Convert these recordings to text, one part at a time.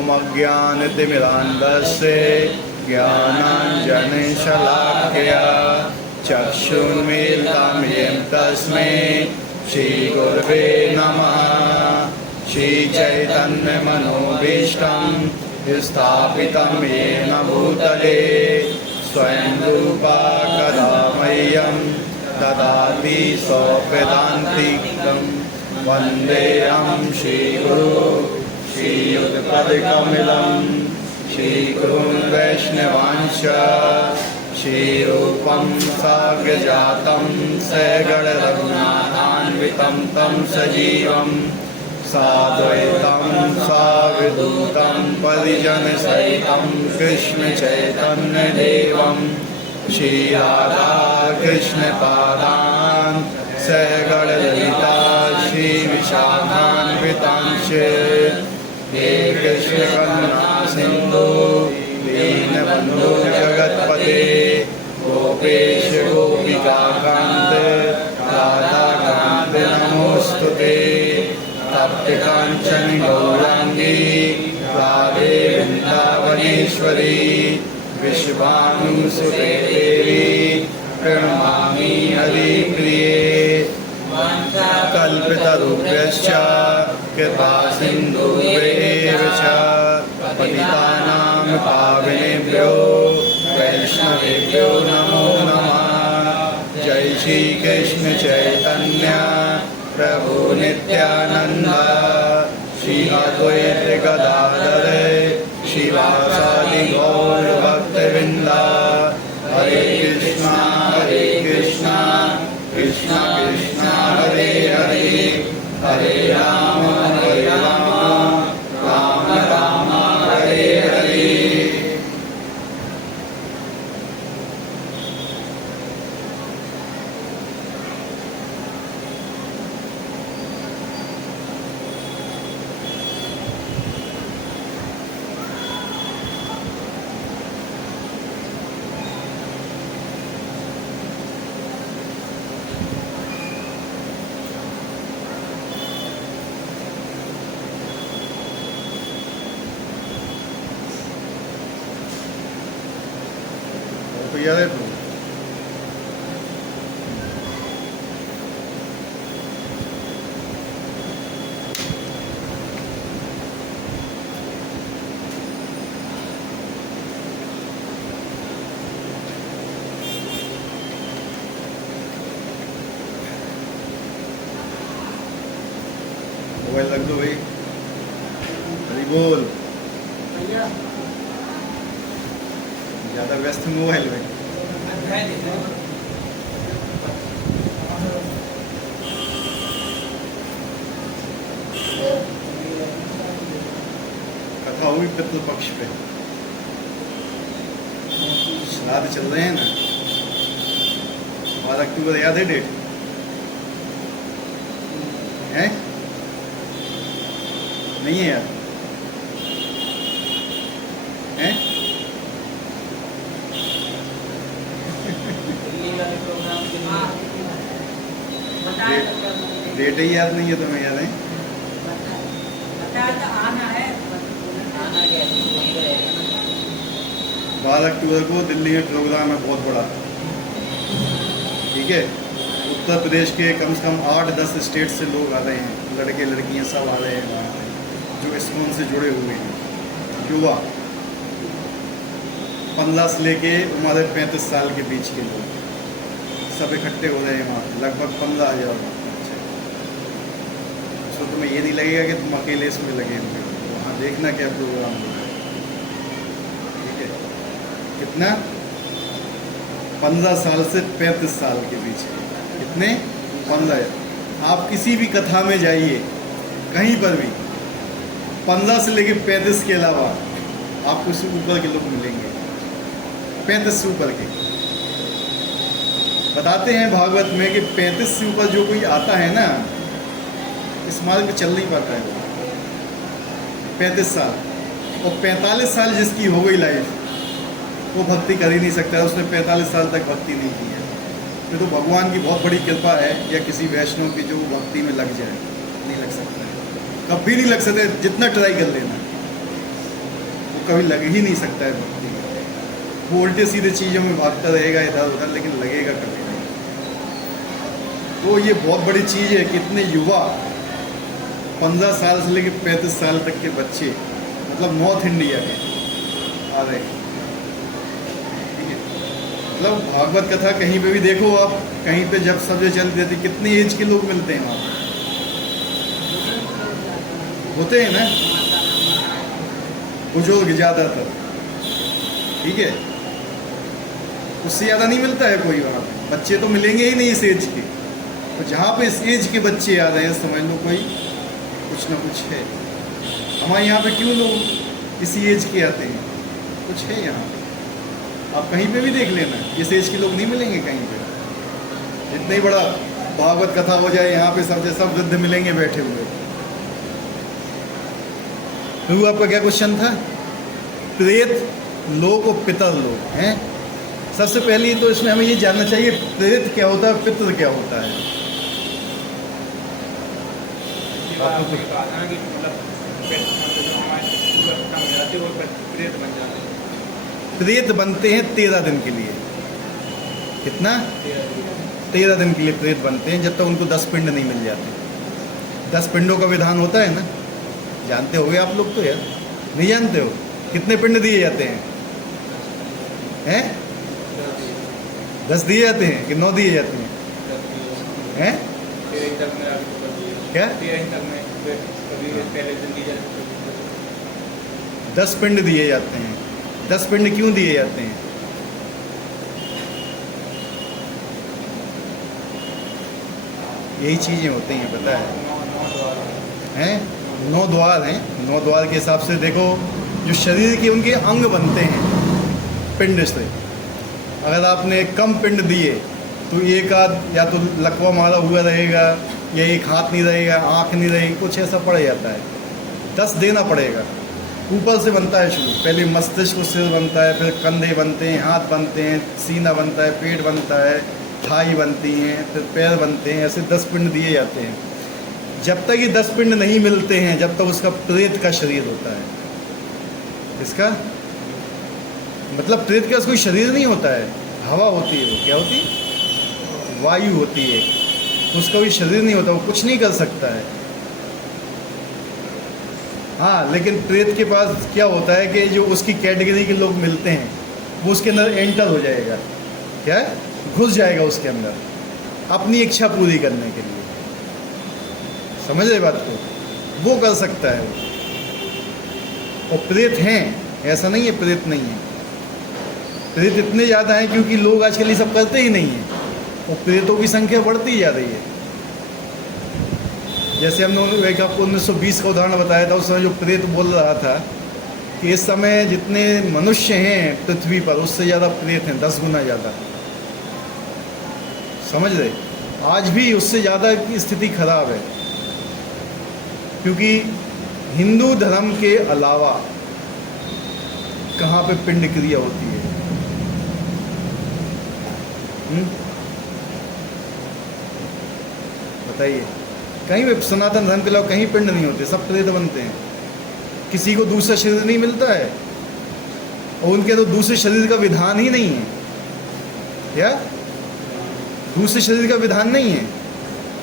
ॐ अज्ञानतिमिरान्धस्य ज्ञानाञ्जनशलाकया चक्षुन्मीलितं येन तस्मै श्रीगुरवे नमः। श्रीचैतन्यमनोभीष्टं स्थापितं येन भूतले स्वयं रूपा कदा मह्यं ददाति स्वपदान्तिकं। वन्देऽहं श्रीगुरु श्रीयुतपदकमलं श्रीगुरुन् वैष्णवांश्च श्रीरूपं साग्रजातं सहगणरघुनाथान्वितं तं सजीवं साद्वैतं सावधूतं परिजनसहितं कृष्णचैतन्यदेवं श्रीराधाकृष्णपादान् सहगणललिता श्रीविशाखान्वितांश्च हे कृष्णकरुणा सिन्धु दीनबन्धो जगत्पते गोपेश गोपिकान्त राधाकान्त नमोऽस्तुते। तप्तकाञ्चन गौराङ्गी राधे वृन्दावनेश्वरी विश्वानुसुते देवी प्रणमामि हरिप्रिये। कल्पतरुभ्यश्च कृपा सिन्धुभ्येव च पतितानां पावनेभ्यो वैष्णवेभ्यो नमो नमः। जय श्री कृष्ण चैतन्य प्रभु नित्यानंद श्री अद्वैत गदाधर शिवासादि गौर भक्तवृंद। हरे कृष्णा कृष्णा कृष्णा हरे हरे हरे राम राम राम हरे हरे। भैया दे तू मोबाइल रख दो भाई। हरी बोल। ज्यादा व्यस्त मोबाइल में कथा होगी पितृ पक्ष पे श्राद्ध चल रहे हैं ना। 12 अक्टूबर याद है डेट है? नहीं है यार है? डेट ही याद नहीं है तुम्हें? याद है? 12 अक्टूबर को दिल्ली में प्रोग्राम है बहुत बड़ा। ठीक है, उत्तर प्रदेश के कम से कम 8-10 स्टेट से लोग आ रहे हैं, लड़के लड़कियां सब आ रहे हैं वहाँ पे, जो इस्कॉन से जुड़े हुए हैं। युवा 15 से लेके उम्र 35 साल के बीच के लोग सब इकट्ठे हो रहे हैं वहाँ, लगभग 15,000। तो तुम्हें ये नहीं लगेगा कि तुम अकेले इसमें लगे हुए हो। वहाँ देखना क्या प्रोग्राम हो रहा है। ठीक है, कितना? 15 साल से 35 साल के बीच के। कितने? 15। आप किसी भी कथा में जाइए, कहीं पर भी 15 से लेके 35 के अलावा आपको इससे ऊपर के लोग मिलेंगे। 35 से ऊपर के बताते हैं भागवत में कि 35 से ऊपर जो कोई आता है ना, इस मार्ग पे चल नहीं पाता है। 35 साल और 45 साल जिसकी हो गई लाइफ, वो भक्ति कर ही नहीं सकता है। उसने 45 साल तक भक्ति नहीं की है। ये तो भगवान की बहुत बड़ी कृपा है, या किसी वैष्णव की जो भक्ति में लग जाए। नहीं लग सकता है, कभी नहीं लग सकता, जितना ट्राई कर लेना। कभी लग ही नहीं सकता है भक्ति में। वो उल्टे सीधे चीज़ों में भागता रहेगा इधर उधर, लेकिन लगेगा कभी नहीं। तो ये बहुत बड़ी चीज़ है कि इतने युवा 15 साल से लेकर 35 साल तक के बच्चे, मतलब नॉर्थ इंडिया के आ रहे हैं, ठीक है। मतलब भागवत कथा कहीं पे भी देखो आप, कहीं पे जब सब्जेक्ट चलती रहती, कितनी एज के लोग मिलते हैं वहाँ, होते हैं ना, बुजुर्ग ज़्यादातर, ठीक है। उससे ज़्यादा नहीं मिलता है कोई वहाँ पे, बच्चे तो मिलेंगे ही नहीं इस एज के। तो जहाँ पे इस एज के बच्चे आ रहे हैं, समझ लो कोई कुछ ना कुछ है। हमारे यहाँ पे क्यों लोग इसी एज के आते हैं, कुछ है यहाँ पे। आप कहीं पे भी देख लेना, इस एज के लोग नहीं मिलेंगे कहीं पे। इतना ही बड़ा भागवत कथा हो जाए यहाँ पे, सब वृद्ध मिलेंगे बैठे हुए। तो आपका क्या क्वेश्चन था? प्रेत लोक और पितर लोक हैं। सबसे पहले तो इसमें हमें ये जानना चाहिए प्रेत क्या होता है, पितर क्या होता है। प्रेत बनते हैं 13 दिन के लिए। कितना? 13 दिन के लिए प्रेत बनते हैं, जब तक उनको 10 पिंड नहीं मिल जाते। 10 पिंडों का विधान होता है ना, जानते होगे आप लोग तो यार, नहीं जानते हो? कितने पिंड दिए जाते हैं? हैं? 10 दिए जाते हैं कि 9 दिए जाते हैं? हैं? क्या? 10 पिंड दिए जाते हैं। 10 पिंड क्यों दिए जाते हैं? यही चीज़ें होती हैं, पता है? हैं? 9 द्वार हैं। 9 द्वार के हिसाब से देखो, जो शरीर के उनके अंग बनते हैं पिंड से। अगर आपने कम पिंड दिए तो एक आध या तो लकवा मारा हुआ रहेगा, या एक हाथ नहीं रहेगा, आँख नहीं रहेगी, कुछ ऐसा पड़ जाता है। 10 देना पड़ेगा। ऊपर से बनता है शुरू, पहले मस्तिष्क को सिर बनता है, फिर कंधे बनते हैं, हाथ बनते हैं, सीना बनता है, पेट बनता है, थाई बनती हैं, फिर पैर बनते हैं। ऐसे 10 पिंड दिए जाते हैं। जब तक ये 10 पिंड नहीं मिलते हैं, जब तक उसका प्रेत का शरीर होता है। इसका मतलब प्रेत का कोई शरीर नहीं होता है, हवा होती है। वो क्या होती है? वायु होती है। उसका कोई शरीर नहीं होता, वो कुछ नहीं कर सकता है। हाँ, लेकिन प्रेत के पास क्या होता है कि जो उसकी कैटेगरी के लोग मिलते हैं, वो उसके अंदर एंटर हो जाएगा। क्या है? घुस जाएगा उसके अंदर, अपनी इच्छा पूरी करने के लिए। समझ रहे बात को? वो कर सकता है वो। और प्रेत हैं, ऐसा नहीं है प्रेत नहीं है। प्रेत इतने ज़्यादा हैं क्योंकि लोग आजकल ये सब करते ही नहीं हैं, और प्रेतों की संख्या बढ़ती जा रही है। जैसे हमने एक आपको 1920 का उदाहरण बताया था, उस समय जो प्रेत बोल रहा था कि इस समय जितने मनुष्य हैं पृथ्वी पर, उससे ज़्यादा प्रेत हैं, 10 गुना ज़्यादा। समझ रहे? आज भी उससे ज़्यादा की स्थिति खराब है, क्योंकि हिंदू धर्म के अलावा कहाँ पे पिंड क्रिया होती है? बताइए। कहीं भी सनातन धर्म के अलावा कहीं पिंड नहीं होते, सब प्रेत बनते हैं। किसी को दूसरा शरीर नहीं मिलता है, और उनके तो दूसरे शरीर का विधान ही नहीं है। क्या? दूसरे शरीर का विधान नहीं है।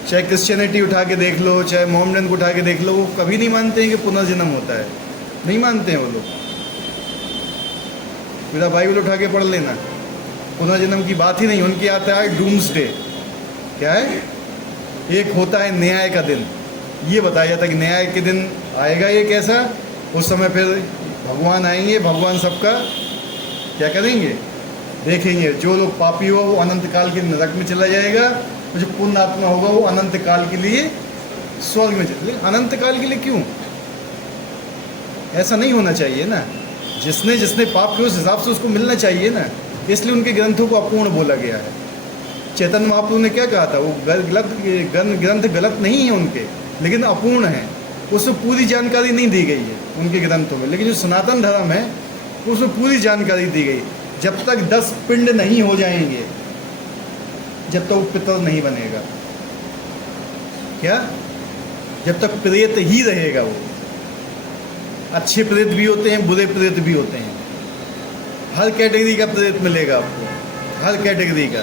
चाहे क्रिश्चियनिटी उठा के देख लो, चाहे मोहम्मडन को उठा के देख लो, वो कभी नहीं मानते हैं कि पुनर्जन्म होता है। नहीं मानते हैं वो लोग। पूरा बाइबल उठा के पढ़ लेना, पुनर्जन्म की बात ही नहीं। उनके आता है डूम्सडे। क्या है? एक होता है न्याय का दिन। ये बताया जाता है कि न्याय के दिन आएगा एक ऐसा, उस समय फिर भगवान आएंगे, भगवान सबका क्या करेंगे? देखेंगे। जो लोग पापी हो वो अनंत काल के नरक में चला जाएगा, और जो पुण्य आत्मा होगा वो अनंत काल के लिए स्वर्ग में चले। अनंत काल के लिए क्यों? ऐसा नहीं होना चाहिए ना। जिसने जिसने पाप किया उस हिसाब से उसको मिलना चाहिए ना। इसलिए उनके ग्रंथों को अपूर्ण बोला गया है। चैतन्य महाप्रभु ने क्या कहा था? वो ग्रंथ गलत नहीं है उनके, लेकिन अपूर्ण है। उसमें पूरी जानकारी नहीं दी गई है उनके ग्रंथों में। लेकिन जो सनातन धर्म है उसमें पूरी जानकारी दी गई। जब तक 10 पिंड नहीं हो जाएंगे, जब तक वो पितर नहीं बनेगा। क्या? जब तक प्रेत ही रहेगा वो। अच्छे प्रेत भी होते हैं, बुरे प्रेत भी होते हैं। हर कैटेगरी का प्रेत मिलेगा आपको, हर कैटेगरी का,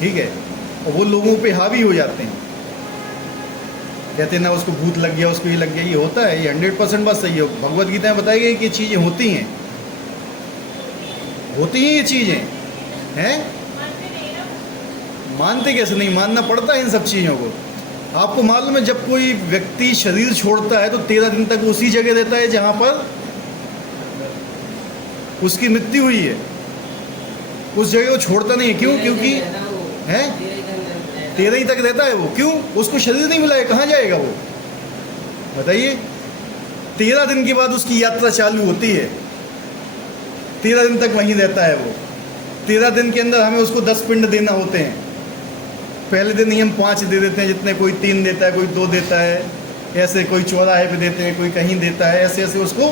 ठीक है। और वो लोगों पे हावी हो जाते हैं, कहते हैं ना उसको भूत लग गया, उसको ये लग गया, ये होता है, ये 100% बात सही है। भगवद गीता में बताई गई कि ये चीज़ें होती हैं, होती हैं ये चीज़ें, हैं। मानते कैसे नहीं, मानना पड़ता है इन सब चीज़ों को। आपको मालूम है जब कोई व्यक्ति शरीर छोड़ता है तो 13 दिन तक उसी जगह रहता है जहाँ पर उसकी मृत्यु हुई है, उस जगह को छोड़ता नहीं है। क्यों? क्योंकि है 13 ही तक रहता है वो। क्यों? उसको शरीर नहीं मिला है, कहाँ जाएगा वो, बताइए। 13 दिन के बाद उसकी यात्रा चालू होती है, 13 दिन तक वहीं रहता है वो। 13 दिन के अंदर हमें उसको 10 पिंड देना होते हैं। पहले दिन ही हम 5 दे देते हैं, जितने कोई 3 देता है, कोई 2 देता है, ऐसे कोई चौराहे पे देते हैं, कोई कहीं देता है, ऐसे ऐसे उसको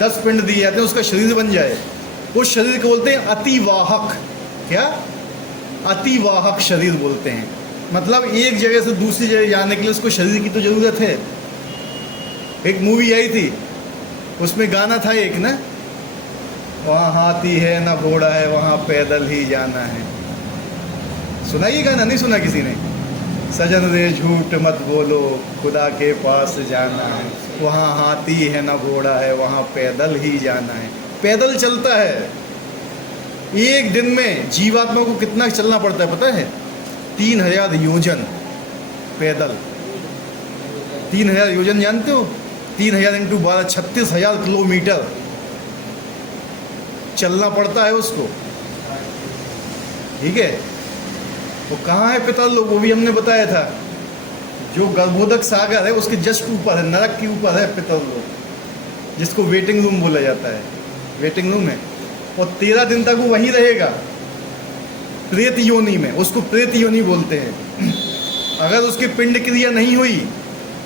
10 पिंड दिए जाते हैं, उसका शरीर बन जाए। उस शरीर को बोलते हैं अतिवाहक। क्या? अतिवाहक शरीर बोलते हैं। मतलब एक जगह से दूसरी जगह जाने के लिए उसको शरीर की तो ज़रूरत है। एक मूवी आई थी, उसमें गाना था एक ना, वहाँ हाथी है ना घोड़ा है, वहाँ पैदल ही जाना है। सुना ये गाना? नहीं सुना किसी ने? सजन रे झूठ मत बोलो, खुदा के पास जाना है, वहाँ हाथी है ना घोड़ा है, वहाँ पैदल ही जाना है। पैदल चलता है। एक दिन में जीवात्मा को कितना चलना पड़ता है पता है? 3000 योजन पैदल। 3000 योजन जानते हो? 3000 × 12 36,000 किलोमीटर चलना पड़ता है उसको, ठीक है। वो कहाँ है पितर लोग? वो भी हमने बताया था, जो गर्भोदक सागर है उसके जस्ट ऊपर है, नरक के ऊपर है पितर लोग, जिसको वेटिंग रूम बोला जाता है। वेटिंग रूम है, और 13 दिन तक वो वहीं रहेगा, प्रेत योनि में। उसको प्रेत योनि बोलते हैं। अगर उसकी पिंड क्रिया नहीं हुई,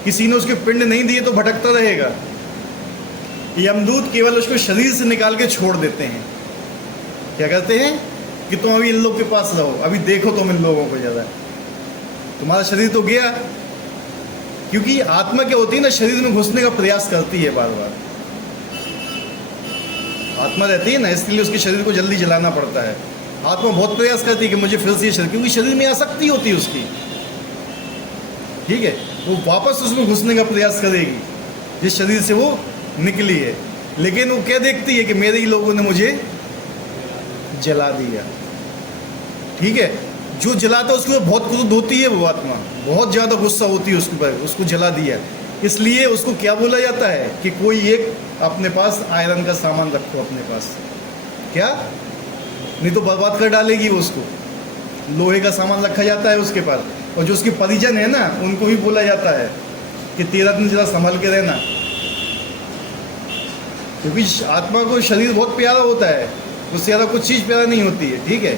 किसी ने उसके पिंड नहीं दिए, तो भटकता रहेगा। यमदूत केवल उसको शरीर से निकाल के छोड़ देते हैं। क्या करते हैं कि तुम अभी इन लोग के पास रहो, अभी देखो तुम इन लोगों को ज़्यादा, तुम्हारा शरीर तो गया। क्योंकि आत्मा क्या होती है ना, शरीर में घुसने का प्रयास करती है बार बार। आत्मा रहती है ना, इसलिए उसके शरीर को जल्दी जलाना पड़ता है। आत्मा बहुत प्रयास करती है कि मुझे फिर से ये शरीर, क्योंकि शरीर में आसक्ति होती है उसकी, ठीक है। वो वापस उसमें घुसने का प्रयास करेगी जिस शरीर से वो निकली है। लेकिन वो क्या देखती है कि मेरे ही लोगों ने मुझे जला दिया, ठीक है। जो जलाता है उसके ऊपर बहुत क्रोध होती है, वो आत्मा बहुत ज़्यादा गुस्सा होती है उसके ऊपर, उसको जला दिया। इसलिए उसको क्या बोला जाता है कि कोई एक अपने पास आयरन का सामान रखो अपने पास। क्या? नहीं तो बर्बाद कर डालेगी वो उसको। लोहे का सामान रखा जाता है उसके पास। और जो उसके परिजन है ना, उनको भी बोला जाता है कि 13 दिन ज़रा संभल के रहना, क्योंकि आत्मा को शरीर बहुत प्यारा होता है, उससे ज़्यादा कुछ चीज़ प्यारा नहीं होती है, ठीक है।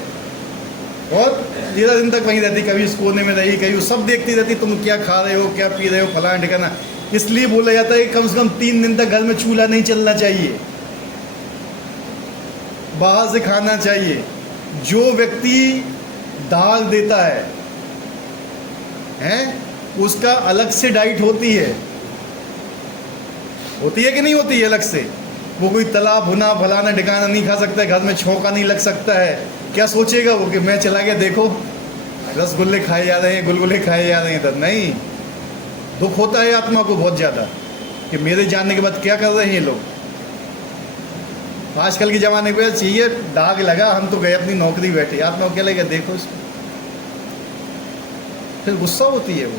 और 13 दिन तक वहीं रहती, कभी इस कोने में रही, कभी वो सब देखती रहती, तुम क्या खा रहे हो, क्या पी रहे हो, फलाना ठिकाना। इसलिए बोला जाता है कि कम से कम 3 दिन तक घर में चूल्हा नहीं चलना चाहिए, बाहर से खाना चाहिए। जो व्यक्ति दाल देता है, उसका अलग से डाइट होती है कि नहीं होती है अलग से। वो कोई तालाब भुना फलाना ठिकाना नहीं खा सकता है, घर में छौंका नहीं लग सकता है। क्या सोचेगा वो कि मैं चला गया, देखो रसगुल्ले खाए जा रहे हैं, गुलगुले खाए जा रहे हैं इधर। नहीं, दुख होता है आत्मा को बहुत ज़्यादा कि मेरे जाने के बाद क्या कर रहे हैं ये लोग। आजकल के ज़माने पे चाहिए दाग लगा, हम तो गए अपनी नौकरी बैठे, आत्मा को क्या लगेगा, देखो इसको। फिर गुस्सा होती है वो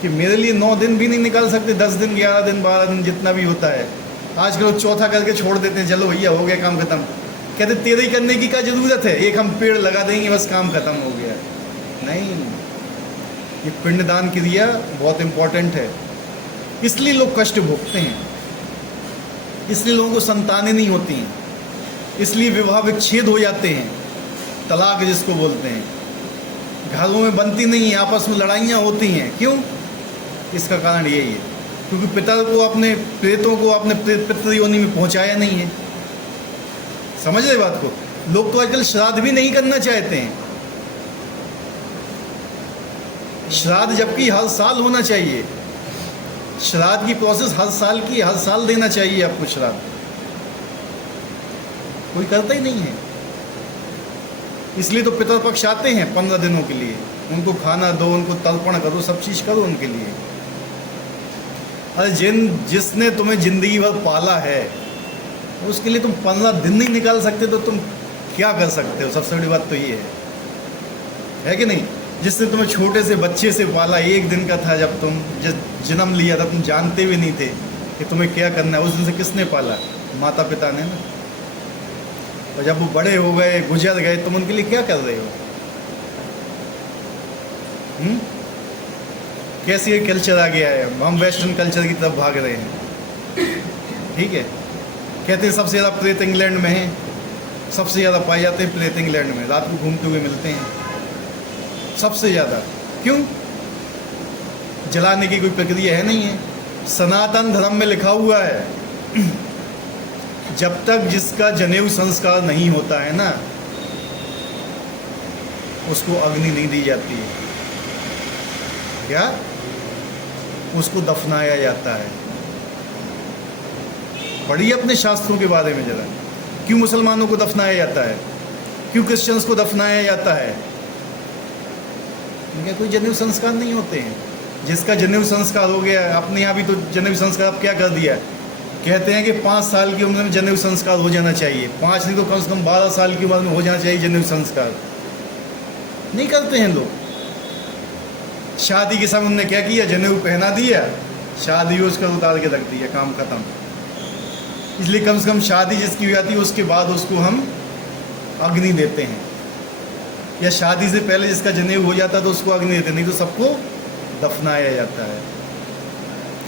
कि मेरे लिए 9 दिन भी नहीं निकाल सकते, 10 दिन 11 दिन 12 दिन जितना भी होता है। आजकल लोग चौथा करके छोड़ देते हैं, चलो भैया हो गया काम खत्म। कहते 13 ही करने की क्या ज़रूरत है, एक हम पेड़ लगा देंगे बस काम खत्म हो गया। नहीं, ये पिंडदान क्रिया बहुत इम्पोर्टेंट है। इसलिए लोग कष्ट भोगते हैं, इसलिए लोगों को संतानें नहीं होती हैं, इसलिए विवाह विच्छेद हो जाते हैं, तलाक जिसको बोलते हैं। घरों में बनती नहीं है, आपस में लड़ाइयाँ होती हैं। क्यों? इसका कारण यही है क्योंकि पिता को अपने प्रेतों को अपने पितृ योनि में पहुँचाया नहीं है। समझ रहे बात को? लोग तो आजकल श्राद्ध भी नहीं करना चाहते हैं। श्राद्ध जबकि हर साल होना चाहिए, श्राद्ध की प्रोसेस हर साल की, हर साल देना चाहिए आपको श्राद्ध, कोई करता ही नहीं है। इसलिए तो पितरपक्ष आते हैं 15 दिनों के लिए, उनको खाना दो, उनको तर्पण करो, सब चीज़ करो उनके लिए। अरे जिसने तुम्हें ज़िंदगी भर पाला है उसके लिए तुम 15 दिन नहीं निकाल सकते तो तुम क्या कर सकते हो? सबसे बड़ी बात तो ये है कि नहीं? जिसने तुम्हें छोटे से बच्चे से पाला, एक दिन का था जब तुम जन्म लिया था, तुम जानते भी नहीं थे कि तुम्हें क्या करना है। उस दिन से किसने पाला? माता पिता ने ना। और जब वो बड़े हो गए, गुजर गए, तुम उनके लिए क्या कर रहे हो? कैसी कल्चर आ गया है, हम वेस्टर्न कल्चर की तरफ भाग रहे हैं। ठीक है, कहते हैं सबसे ज़्यादा प्रेत इंग्लैंड में है, सबसे ज़्यादा पाए जाते हैं प्रेत इंग्लैंड में, रात को घूमते हुए मिलते हैं सबसे ज़्यादा। क्यों? जलाने की कोई प्रक्रिया है नहीं है। सनातन धर्म में लिखा हुआ है जब तक जिसका जनेऊ संस्कार नहीं होता है ना, उसको अग्नि नहीं दी जाती है। क्या? उसको दफनाया जाता है। पढ़िए अपने शास्त्रों के बारे में जरा, क्यों मुसलमानों को दफनाया जाता है, क्यों क्रिश्चियंस को दफनाया जाता है? इनके कोई जनेऊ संस्कार नहीं होते हैं। जिसका जनेऊ संस्कार हो गया, अपने यहाँ भी तो जनेऊ संस्कार अब क्या कर दिया, कहते हैं कि 5 साल की उम्र में जनेऊ संस्कार हो जाना चाहिए, 5 नहीं तो कम से कम 12 साल की उम्र में हो जाना चाहिए जनेऊ संस्कार। नहीं करते हैं लोग। शादी के समय उन्होंने क्या किया, जनेऊ पहना दिया, शादी उसका उतार के रख दिया, काम खत्म। इसलिए कम से कम शादी जिसकी हो जाती है उसके बाद उसको हम अग्नि देते हैं, या शादी से पहले जिसका जनेऊ हो जाता है तो उसको अग्नि देते, नहीं तो सबको दफनाया जाता है।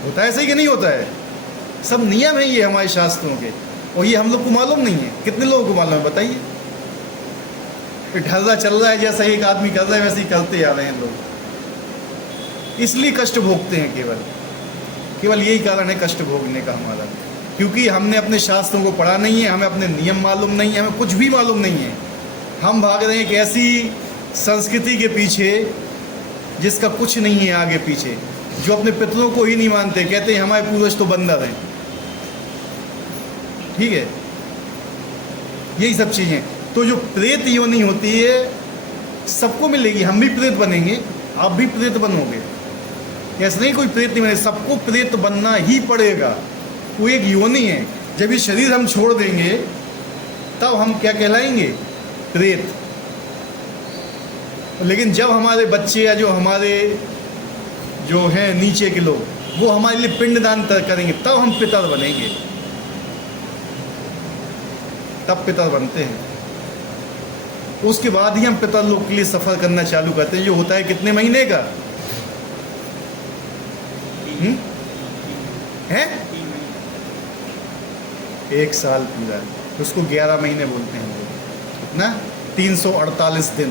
होता है सही कि नहीं होता है? सब नियम है ये हमारे शास्त्रों के, और ये हम लोग को मालूम नहीं है। कितने लोगों को मालूम है बताइए? ढर्रा चल रहा है, जैसा एक आदमी कर रहा है वैसे ही करते आ रहे हैं लोग। इसलिए कष्ट भोगते हैं, केवल यही कारण है कष्ट भोगने का हमारा, क्योंकि हमने अपने शास्त्रों को पढ़ा नहीं है, हमें अपने नियम मालूम नहीं है, हमें कुछ भी मालूम नहीं है। हम भाग रहे हैं एक ऐसी संस्कृति के पीछे जिसका कुछ नहीं है आगे पीछे, जो अपने पितरों को ही नहीं मानते, कहते हैं हमारे पूर्वज तो बंदर हैं। ठीक है, यही सब चीज़ें। तो जो प्रेत योनि होती है सबको मिलेगी, हम भी प्रेत बनेंगे, आप भी प्रेत बनोगे, ऐसा नहीं कोई प्रेत नहीं बने, सबको प्रेत बनना ही पड़ेगा। वो एक योनि है। जब ये शरीर हम छोड़ देंगे तब हम क्या कहलाएंगे? प्रेत। लेकिन जब हमारे बच्चे या जो हमारे जो हैं नीचे के लोग, वो हमारे लिए पिंडदान करेंगे, तब हम पितर बनेंगे, तब पितर बनते हैं। उसके बाद ही हम पितर लोग के लिए सफ़र करना चालू करते हैं, जो होता है कितने महीने का है? 1 साल पूरा, उसको 11 महीने बोलते हैं लोग। कितना? 348 दिन।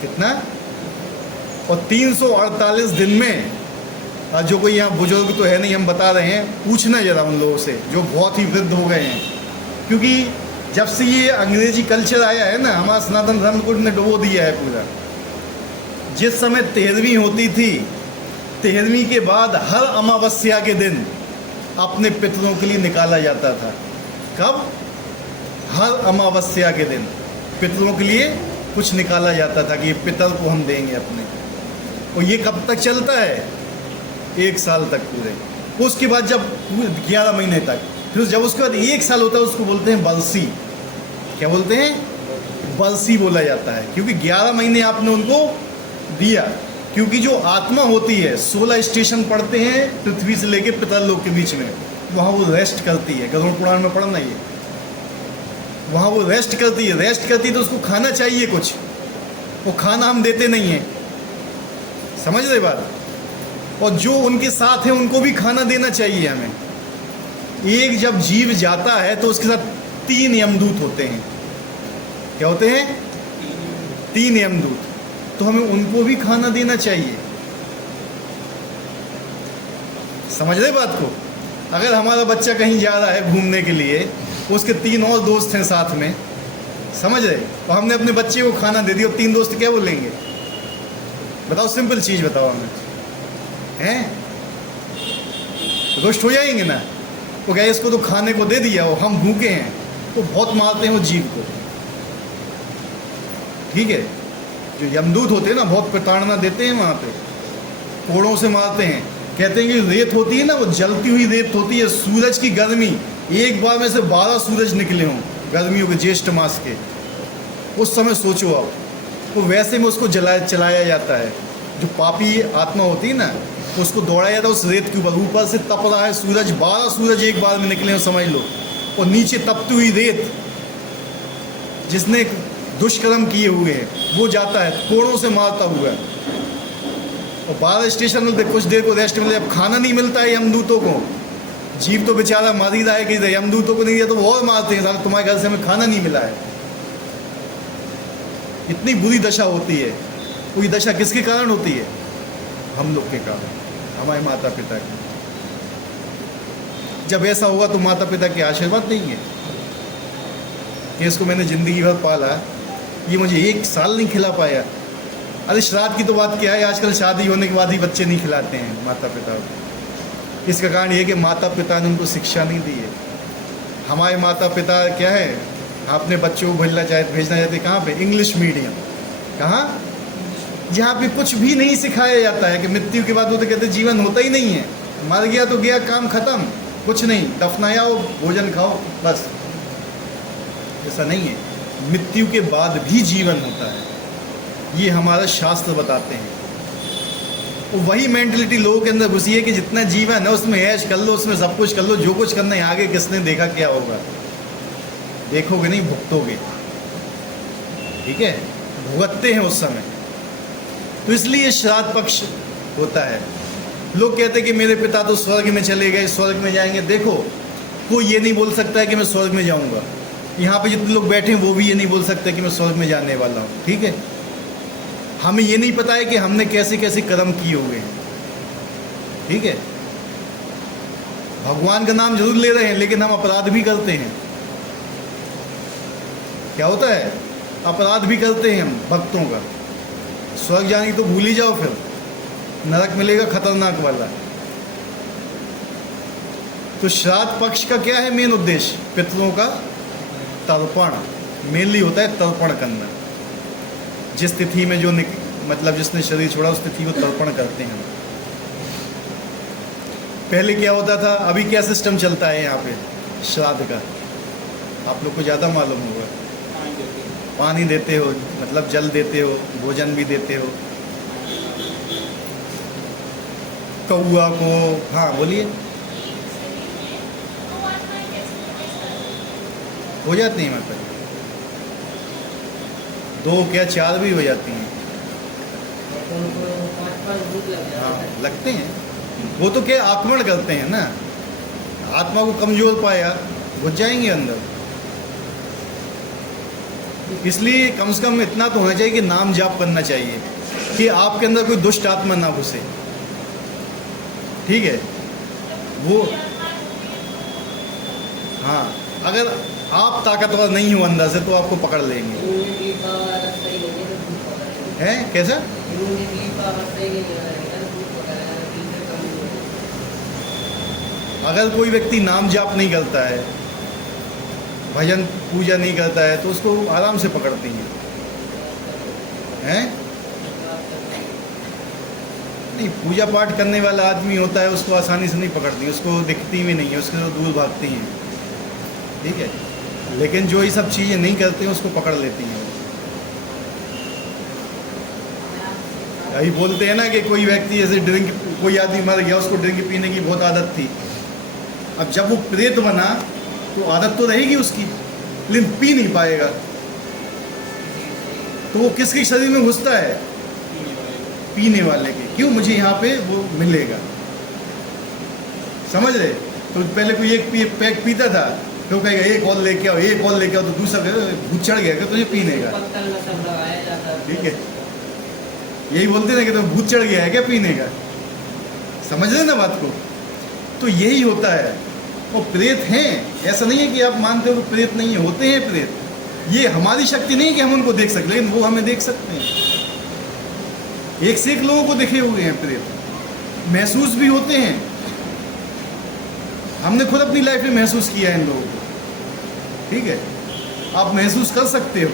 कितना? और 348 दिन में जो कोई यहाँ बुजुर्ग तो है नहीं, हम बता रहे हैं, पूछना जरा उन लोगों से जो बहुत ही वृद्ध हो गए हैं, क्योंकि जब से ये अंग्रेजी कल्चर आया है ना, हमारा सनातन धर्म को ने डुबो दिया है पूरा। जिस समय 13वीं होती थी, 13वीं के बाद हर अमावस्या के दिन अपने पितरों के लिए निकाला जाता था। कब? हर अमावस्या के दिन पितरों के लिए कुछ निकाला जाता था कि ये पितर को हम देंगे अपने। और ये कब तक चलता है? 1 साल तक पूरे। उसके बाद जब 11 महीने तक, फिर जब उसके बाद 1 साल होता है उसको बोलते हैं बरसी। क्या बोलते हैं? बरसी बोला जाता है, क्योंकि 11 महीने आपने उनको दिया। क्योंकि जो आत्मा होती है 16 स्टेशन पड़ते हैं पृथ्वी से लेके पितर लोक के बीच में, वहाँ वो रेस्ट करती है। गरुड़ पुराण में पढ़ना ये, वहाँ वो रेस्ट करती है। रेस्ट करती है तो उसको खाना चाहिए कुछ, वो खाना हम देते नहीं हैं, समझ रहे बात? और जो उनके साथ हैं उनको भी खाना देना चाहिए हमें। एक जब जीव जाता है तो उसके साथ 3 यमदूत होते हैं। क्या होते हैं? 3 यमदूत। तो हमें उनको भी खाना देना चाहिए, समझ रहे बात को? अगर हमारा बच्चा कहीं जा रहा है घूमने के लिए, उसके 3 और दोस्त हैं साथ में, समझ रहे, और हमने अपने बच्चे को खाना दे दिया, और 3 दोस्त क्या बोलेंगे? बताओ, सिंपल चीज़ बताओ हमें, हैं? रुष्ट हो जाएंगे ना। वो कहे इसको तो खाने को दे दिया, वो हम भूखे हैं, वो बहुत मारते हैं वो जीव को। ठीक है, जो यमदूत होते हैं ना बहुत प्रताड़ना देते हैं, वहाँ पे कोड़ों से मारते हैं। कहते हैं कि रेत होती है ना, वो जलती हुई रेत होती है, सूरज की गर्मी, एक बार में से 12 सूरज निकले हों गर्मियों के, ज्येष्ठ मास के, उस समय सोचो आप, वो वैसे में उसको चलाया जाता है। जो पापी आत्मा होती है ना, उसको दौड़ाया जाता है उस रेत के ऊपर, ऊपर से तप रहा है सूरज, 12 सूरज एक बार में निकले हो समझ लो, और नीचे तपती हुई रेत, जिसने दुष्कर्म किए हुए हैं वो जाता है कोड़ों से मारता हुआ। और 12 स्टेशन मिलते, कुछ देर को रेस्ट मिलता है, अब खाना नहीं मिलता है यमदूतों को, जीव तो बेचारा मर ही रहा है कि यमदूतों को नहीं दिया तो वो और मारते हैं, साला तुम्हारे घर से हमें खाना नहीं मिला है। इतनी बुरी दशा होती है। वो ये दशा किसके कारण होती है? हम लोग के कारण, हमारे माता पिता के। जब ऐसा होगा तो माता पिता के आशीर्वाद देंगे कि इसको मैंने ज़िंदगी भर पाला, ये मुझे 1 साल नहीं खिला पाया। अरे श्राद्ध की तो बात क्या है, आजकल शादी होने के बाद ही बच्चे नहीं खिलाते हैं माता पिता को। इसका कारण ये है कि माता पिता ने उनको शिक्षा नहीं दी है। हमारे माता पिता क्या है, अपने बच्चों को भेजना चाहते कहाँ पे? English medium. कहाँ? जहाँ पे कुछ भी नहीं सिखाया जाता है कि मृत्यु के बाद वो तो कहते जीवन होता ही नहीं है, मर गया तो गया, काम खत्म, कुछ नहीं, दफनाया हो, भोजन खाओ, बस। ऐसा नहीं है, मृत्यु के बाद भी जीवन होता है, ये हमारा शास्त्र बताते हैं। तो वही मेंटलिटी लोगों के अंदर घुसी है कि जितना जीवन है उसमें ऐश कर लो, उसमें सब कुछ कर लो, जो कुछ करना है, आगे किसने देखा क्या होगा, देखोगे नहीं, भुगतोगे। ठीक है, भुगतते हैं उस समय। तो इसलिए श्राद्ध पक्ष होता है। लोग कहते हैं कि मेरे पिता तो स्वर्ग में चले गए, स्वर्ग में जाएंगे। देखो, कोई ये नहीं बोल सकता है कि मैं स्वर्ग में जाऊंगा। यहाँ पे जितने लोग बैठे हैं वो भी ये नहीं बोल सकते कि मैं स्वर्ग में जाने वाला हूँ। ठीक है, हमें ये नहीं पता है कि हमने कैसे कैसे कर्म किए हुए हैं। ठीक है, भगवान का नाम जरूर ले रहे हैं लेकिन हम अपराध भी करते हैं। क्या होता है? अपराध भी करते हैं हम भक्तों का। स्वर्ग जाने की तो भूल ही जाओ, फिर नरक मिलेगा खतरनाक वाला। तो श्राद्ध पक्ष का क्या है मेन उद्देश्य? पितरों का तर्पण मेनली होता है, तर्पण करना। जिस तिथि में जो मतलब जिसने शरीर छोड़ा उस तिथि को तर्पण करते हैं। पहले क्या होता था, अभी क्या सिस्टम चलता है यहाँ पे श्राद्ध का, आप लोग को ज़्यादा मालूम होगा। पानी देते हो, मतलब जल देते हो, भोजन भी देते हो कौआ को। हाँ बोलिए। हो जाती हैं मतलब 2 क्या 4 भी हो जाती हैं। हाँ लगते हैं, वो तो क्या आक्रमण करते हैं ना, आत्मा को कमजोर पाया घुस जाएंगे अंदर। इसलिए कम से कम इतना तो होना चाहिए कि नाम जाप करना चाहिए कि आपके अंदर कोई दुष्ट आत्मा ना घुसे। ठीक है, वो हाँ, अगर आप ताकतवर नहीं हो अंदर से तो आपको पकड़ लेंगे। हैं कैसा? अगर कोई व्यक्ति नाम जाप नहीं करता है, भजन पूजा नहीं करता है, तो उसको आराम से पकड़ती हैं। नहीं, पूजा पाठ करने वाला आदमी होता है उसको आसानी से नहीं पकड़ती, उसको दिखती भी नहीं है, उसके तो दूर भागती हैं। ठीक है, लेकिन जो ये सब चीज़ें नहीं करते हैं उसको पकड़ लेती हैं। यही बोलते हैं ना कि कोई व्यक्ति जैसे ड्रिंक, कोई आदमी मर गया, उसको ड्रिंक पीने की बहुत आदत थी। अब जब वो प्रेत बना तो आदत तो रहेगी उसकी, लेकिन पी नहीं पाएगा। तो वो किसके शरीर में घुसता है? पीने वाले के। क्यों? मुझे यहाँ पे वो मिलेगा। समझ रहे? तो पहले कोई एक पैक पीता था तो कहेगा एक और लेके आओ, एक और लेके आओ, तो दूसरा भूत चढ़ गया तुझे पीने का। ठीक है, यही बोलते ना कि तो भूत चढ़ गया है क्या पीने का। समझ रहे ना बात को? तो यही होता है। वो प्रेत हैं, ऐसा नहीं है कि आप मानते हो कि प्रेत नहीं है, होते हैं प्रेत। ये हमारी शक्ति नहीं है कि हम उनको देख सकते, लेकिन वो हमें देख सकते हैं। एक से एक लोगों को देखे हुए हैं प्रेत, महसूस भी होते हैं। हमने खुद अपनी लाइफ में महसूस किया है इन लोगों को, ठीक है। आप महसूस कर सकते हो।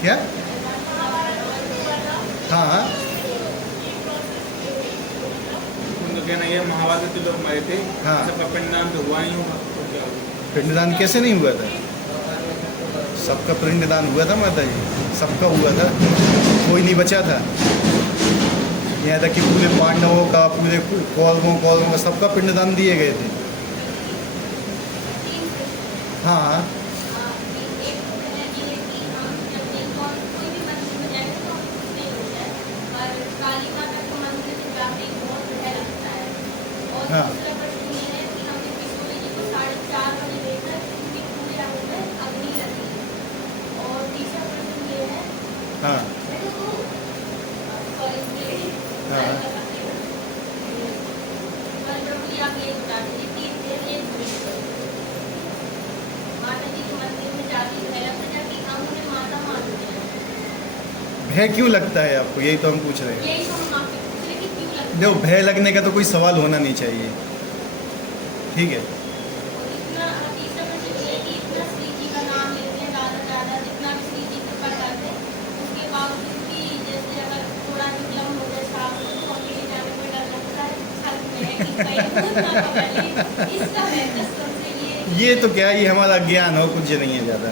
क्या? हाँ हाँ, उनका कहना ये महाभारत के लोग मरे थे, हाँ। सबका पिंडदान तो हुआ नहीं होगा, तो क्या हुआ? पिंडदान कैसे नहीं हुआ था? सबका पिंडदान हुआ था माता जी, सबका हुआ था, कोई नहीं बचा था। यहाँ तक कि पूरे पांडवों का, पूरे कौरवों का सबका पिंडदान दिए गए थे। हाँ हाँ हाँ हाँ भय क्यों लगता है आपको? यही तो हम पूछ रहे हैं। देखो, भय लगने का तो कोई सवाल होना नहीं चाहिए, ठीक है। ये तो क्या, ये हमारा अज्ञान हो, कुछ नहीं है ज़्यादा।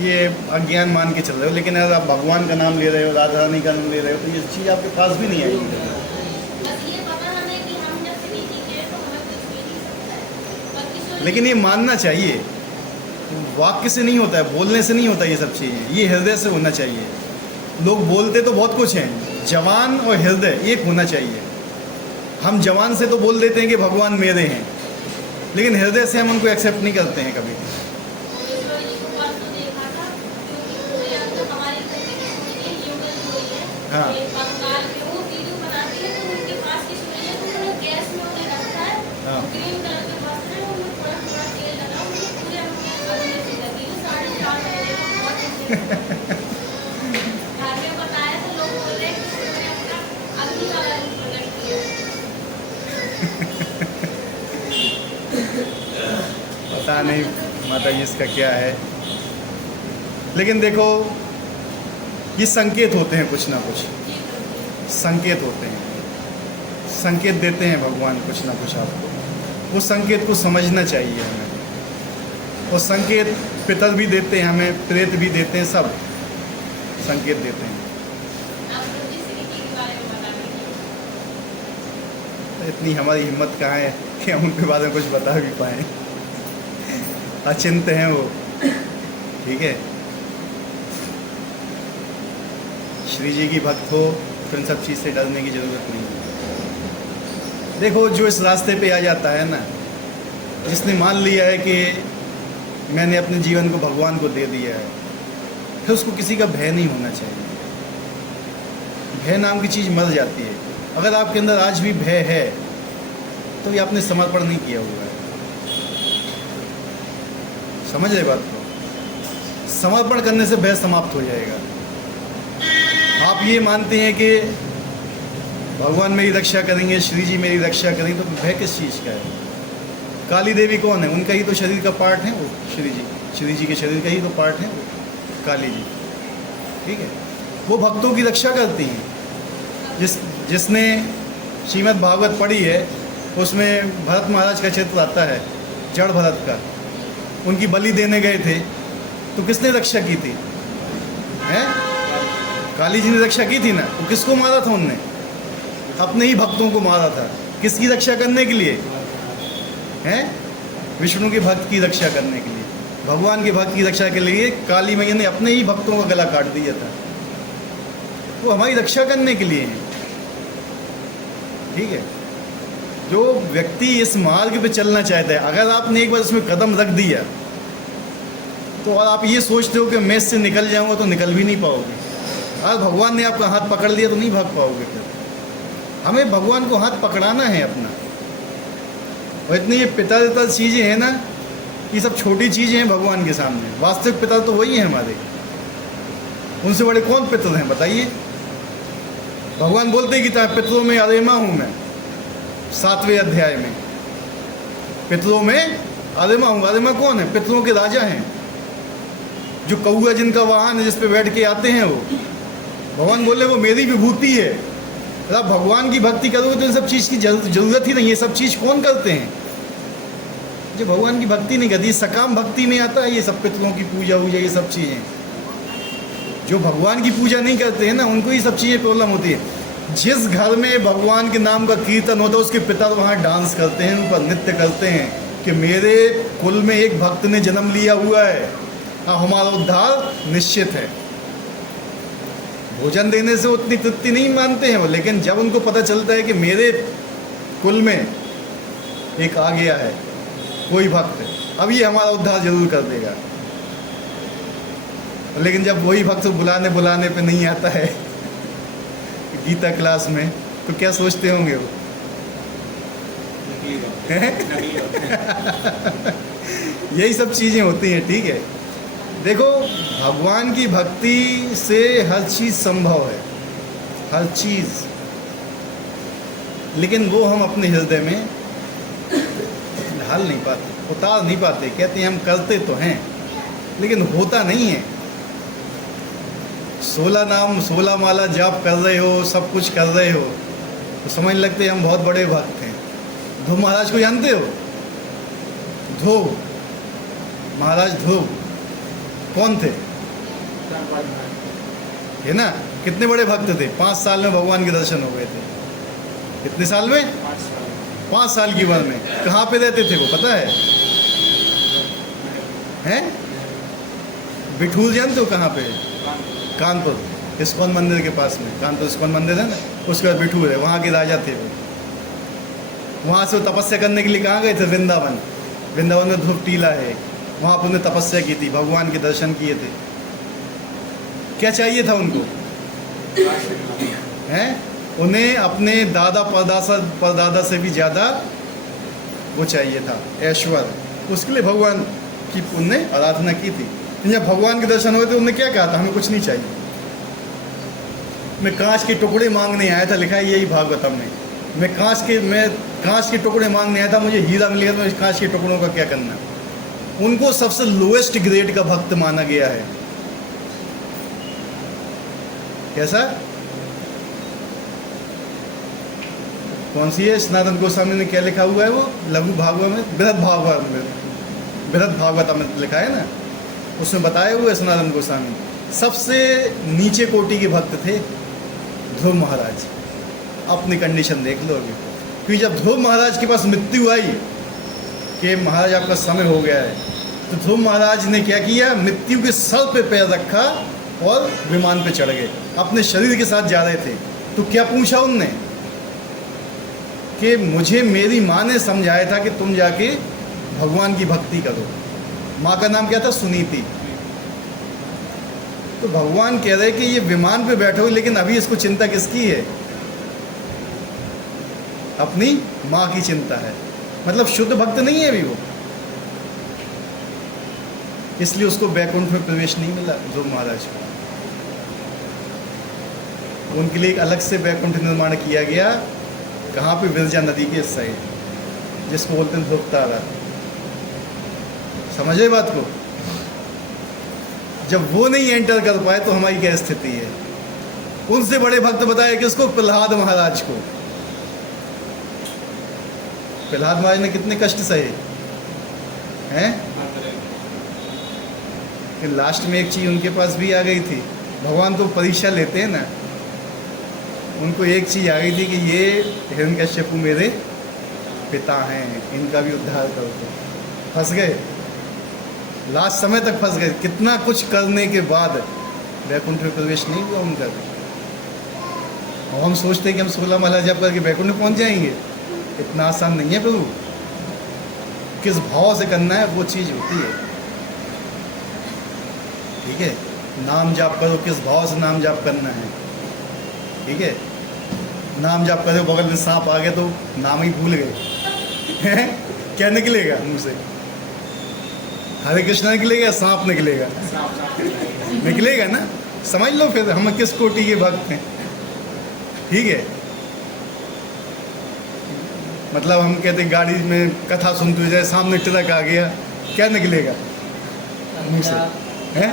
ये अज्ञान मान के चल रहे हो, लेकिन अगर आप भगवान का नाम ले रहे हो, राधा रानी का नाम ले रहे हो, तो ये चीज़ आपके पास भी नहीं आएगी। लेकिन ये मानना चाहिए, वाक्य से नहीं होता है, बोलने से नहीं होता ये सब चीज़ें, ये हृदय से होना चाहिए। लोग बोलते तो बहुत कुछ हैं, जवान और हृदय एक होना चाहिए। हम जवान से तो बोल देते हैं कि भगवान मेरे हैं, लेकिन हृदय से हम उनको एक्सेप्ट नहीं करते हैं कभी। हाँ हाँ पता नहीं माता जी इसका क्या है, लेकिन देखो ये संकेत होते हैं, कुछ ना कुछ संकेत होते हैं, संकेत देते हैं भगवान कुछ ना कुछ आपको। वो संकेत को समझना चाहिए हमें। और संकेत पितर भी देते हैं हमें, प्रेत भी देते हैं, सब संकेत देते हैं। इतनी हमारी हिम्मत कहाँ है कि हम उनके बारे में कुछ बता भी पाएँ। अचिंत हैं वो, ठीक है। श्री जी की भक्त हो तो इन सब चीज़ से डरने की ज़रूरत नहीं है। देखो, जो इस रास्ते पे आ जाता है ना, जिसने मान लिया है कि मैंने अपने जीवन को भगवान को दे दिया है, फिर उसको किसी का भय नहीं होना चाहिए। भय नाम की चीज़ मर जाती है। अगर आपके अंदर आज भी भय है तो ये आपने समर्पण नहीं किया हुआ है। समझ रहे बात को? समर्पण करने से भय समाप्त हो जाएगा। आप ये मानते हैं कि भगवान मेरी रक्षा करेंगे, श्री जी मेरी रक्षा करेंगे, तो भय किस चीज़ का है? काली देवी कौन है? उनका ही तो शरीर का पार्ट है वो, श्री जी के शरीर का ही तो पार्ट है वो काली जी, ठीक है। वो भक्तों की रक्षा करती हैं। जिसने श्रीमद् भागवत पढ़ी है, उसमें भरत महाराज का चित्र आता है, जड़ भरत का। उनकी बलि देने गए थे तो किसने रक्षा की थी? हैं? काली जी ने रक्षा की थी ना। तो किसको मारा था उनने? अपने ही भक्तों को मारा था। किसकी रक्षा करने के लिए? हैं? विष्णु के भक्त की रक्षा करने के लिए, भगवान के भक्त की रक्षा के लिए काली मैया ने अपने ही भक्तों का गला काट दिया था। वो हमारी रक्षा करने के लिए है, ठीक है। जो व्यक्ति इस मार्ग पे चलना चाहता है, अगर आपने एक बार इसमें कदम रख दिया तो और आप ये सोचते हो कि मैं इससे निकल जाऊंगा, तो निकल भी नहीं पाओगे। अगर भगवान ने आपका हाथ पकड़ लिया तो नहीं भाग पाओगे। फिर हमें भगवान को हाथ पकड़ाना है अपना। और इतनी ये पिता चीज़ें हैं ना, ये सब छोटी चीज़ें हैं भगवान के सामने। वास्तविक पिता तो वही है हमारे। उनसे बड़े कौन पितर हैं बताइए? भगवान बोलते हैं गीता पितरों में अरेमा हूँ मैं, 7वें अध्याय में, पितरों में अरेमा हूँ। अरेमा कौन है? पितरों के राजा हैं, जो कौआ जिनका वाहन है, जिस पे बैठ के आते हैं वो। भगवान बोले वो मेरी विभूति है। अगर आप भगवान की भक्ति करोगे तो इन सब चीज़ की जरूरत ही नहीं है। ये सब चीज़ कौन करते हैं? जो भगवान की भक्ति नहीं करती, सकाम भक्ति में आता है ये सब पितरों की पूजा वूजा ये सब चीज़ें। जो भगवान की पूजा नहीं करते हैं ना, उनको ये सब चीज़ें प्रॉब्लम होती है। जिस घर में भगवान के नाम का कीर्तन होता है उसके पिता वहाँ डांस करते हैं, ऊपर नृत्य करते हैं कि मेरे कुल में एक भक्त ने जन्म लिया हुआ है, हाँ हमारा उद्धार निश्चित है। भोजन देने से उतनी तृप्ति नहीं मानते हैं वो, लेकिन जब उनको पता चलता है कि मेरे कुल में एक आ गया है कोई भक्त, अब ये हमारा उद्धार जरूर कर देगा। लेकिन जब वही भक्त बुलाने पे नहीं आता है गीता क्लास में, तो क्या सोचते होंगे वो? यही सब चीज़ें होती हैं, ठीक है। देखो भगवान की भक्ति से हर चीज़ संभव है, हर चीज़, लेकिन वो हम अपने हृदय में ढाल नहीं पाते, उतार नहीं पाते। कहते हैं हम करते तो हैं लेकिन होता नहीं है। 16 नाम 16 माला जाप कर रहे हो, सब कुछ कर रहे हो, तो समझ लगते हम बहुत बड़े भक्त हैं। ध्रुव महाराज को जानते हो? ध्रुव महाराज, ध्रुव कौन थे? है ना, कितने बड़े भक्त थे। 5 साल में भगवान के दर्शन हो गए थे। कितने साल में? 5 साल की उम्र में। कहाँ पे रहते थे वो पता है? हैं? बिठूर जानते हो कहाँ पे? कानपुर इस्कॉन मंदिर के पास में। कानपुर इस्कॉन मंदिर है ना, उसके बाद बिठूर है, वहाँ के राजा थे वो। वहाँ से वो तपस्या करने के लिए कहाँ गए थे? वृंदावन। वृंदावन में ध्रुव टीला है, वहाँ पर उन्होंने तपस्या की थी, भगवान के दर्शन किए थे। क्या चाहिए था उनको? हैं? उन्हें अपने दादा परदादा से भी ज़्यादा वो चाहिए था, ऐश्वर्य। उसके लिए भगवान की उनने आराधना की थी। जब भगवान के दर्शन हुए थे उन्होंने क्या कहा था? हमें कुछ नहीं चाहिए, मैं कांच के टुकड़े मांगने आया था। लिखा है यही भागवतम में, मैं कांच के टुकड़े मांगने आया था, मुझे हीरा मिलेगा तो इस कांच के टुकड़ों का क्या करना। उनको सबसे लोएस्ट ग्रेड का भक्त माना गया है। कैसा? कौन सी है? सनातन गोस्वामी ने क्या लिखा हुआ है वो लघु भागवत में? बृहद भागवत में लिखा है ना, उसमें बताया हुआ है सनातन गोस्वामी सबसे नीचे कोटि के भक्त थे ध्रुव महाराज। अपनी कंडीशन देख लो अभी। क्योंकि जब ध्रुव महाराज के पास मृत्यु आई कि महाराज आपका समय हो गया है, तो ध्रुव महाराज ने क्या किया? मृत्यु के सर पे पैर रखा और विमान पे चढ़ गए। अपने शरीर के साथ जा रहे थे, तो क्या पूछा उनने कि मुझे मेरी माँ ने समझाया था कि तुम जाके भगवान की भक्ति करो। माँ का नाम क्या था? सुनीति। तो भगवान कह रहे कि ये विमान पे बैठो, लेकिन अभी इसको चिंता किसकी है? अपनी माँ की चिंता है। मतलब शुद्ध भक्त नहीं है अभी वो, इसलिए उसको बैकुंठ में प्रवेश नहीं मिला ध्रुव महाराज को। उनके लिए एक अलग से बैकुंठ निर्माण किया गया। कहाँ पे? विरजा नदी के इस साइड, जिसको बोलते हैं ध्रुव तारा। समझे बात को? जब वो नहीं एंटर कर पाए तो हमारी क्या स्थिति है? उनसे बड़े भक्त बताए किसको? प्रहलाद महाराज को। प्रहलाद महाराज ने कितने कष्ट सहे हैं कि लास्ट में एक चीज़ उनके पास भी आ गई थी। भगवान तो परीक्षा लेते हैं ना, उनको एक चीज़ आ गई थी कि ये हिरण्यकश्यपु मेरे पिता हैं, इनका भी उद्धार कर दो। फंस गए, लास्ट समय तक फंस गए। कितना कुछ करने के बाद वैकुंठ में प्रवेश नहीं हुआ उनका। और हम सोचते हैं कि हम 16 माला जप करके वैकुंठ में पहुंच जाएंगे। इतना आसान नहीं है प्रभु। किस भाव से करना है वो चीज़ होती है, ठीक है। नाम जाप करो, किस भाव से नाम जाप करना है, ठीक है। नाम जाप करो, बगल में सांप आ गया तो नाम ही भूल गए क्या निकलेगा मुंह से? हरे कृष्णा निकलेगा, सांप निकलेगा? निकलेगा ना। समझ लो फिर हम किस कोटि के भक्त हैं। ठीक है, मतलब हम कहते गाड़ी में कथा सुनते हुए जाए, सामने ट्रक आ गया, क्या निकलेगा मुंह से? हैं?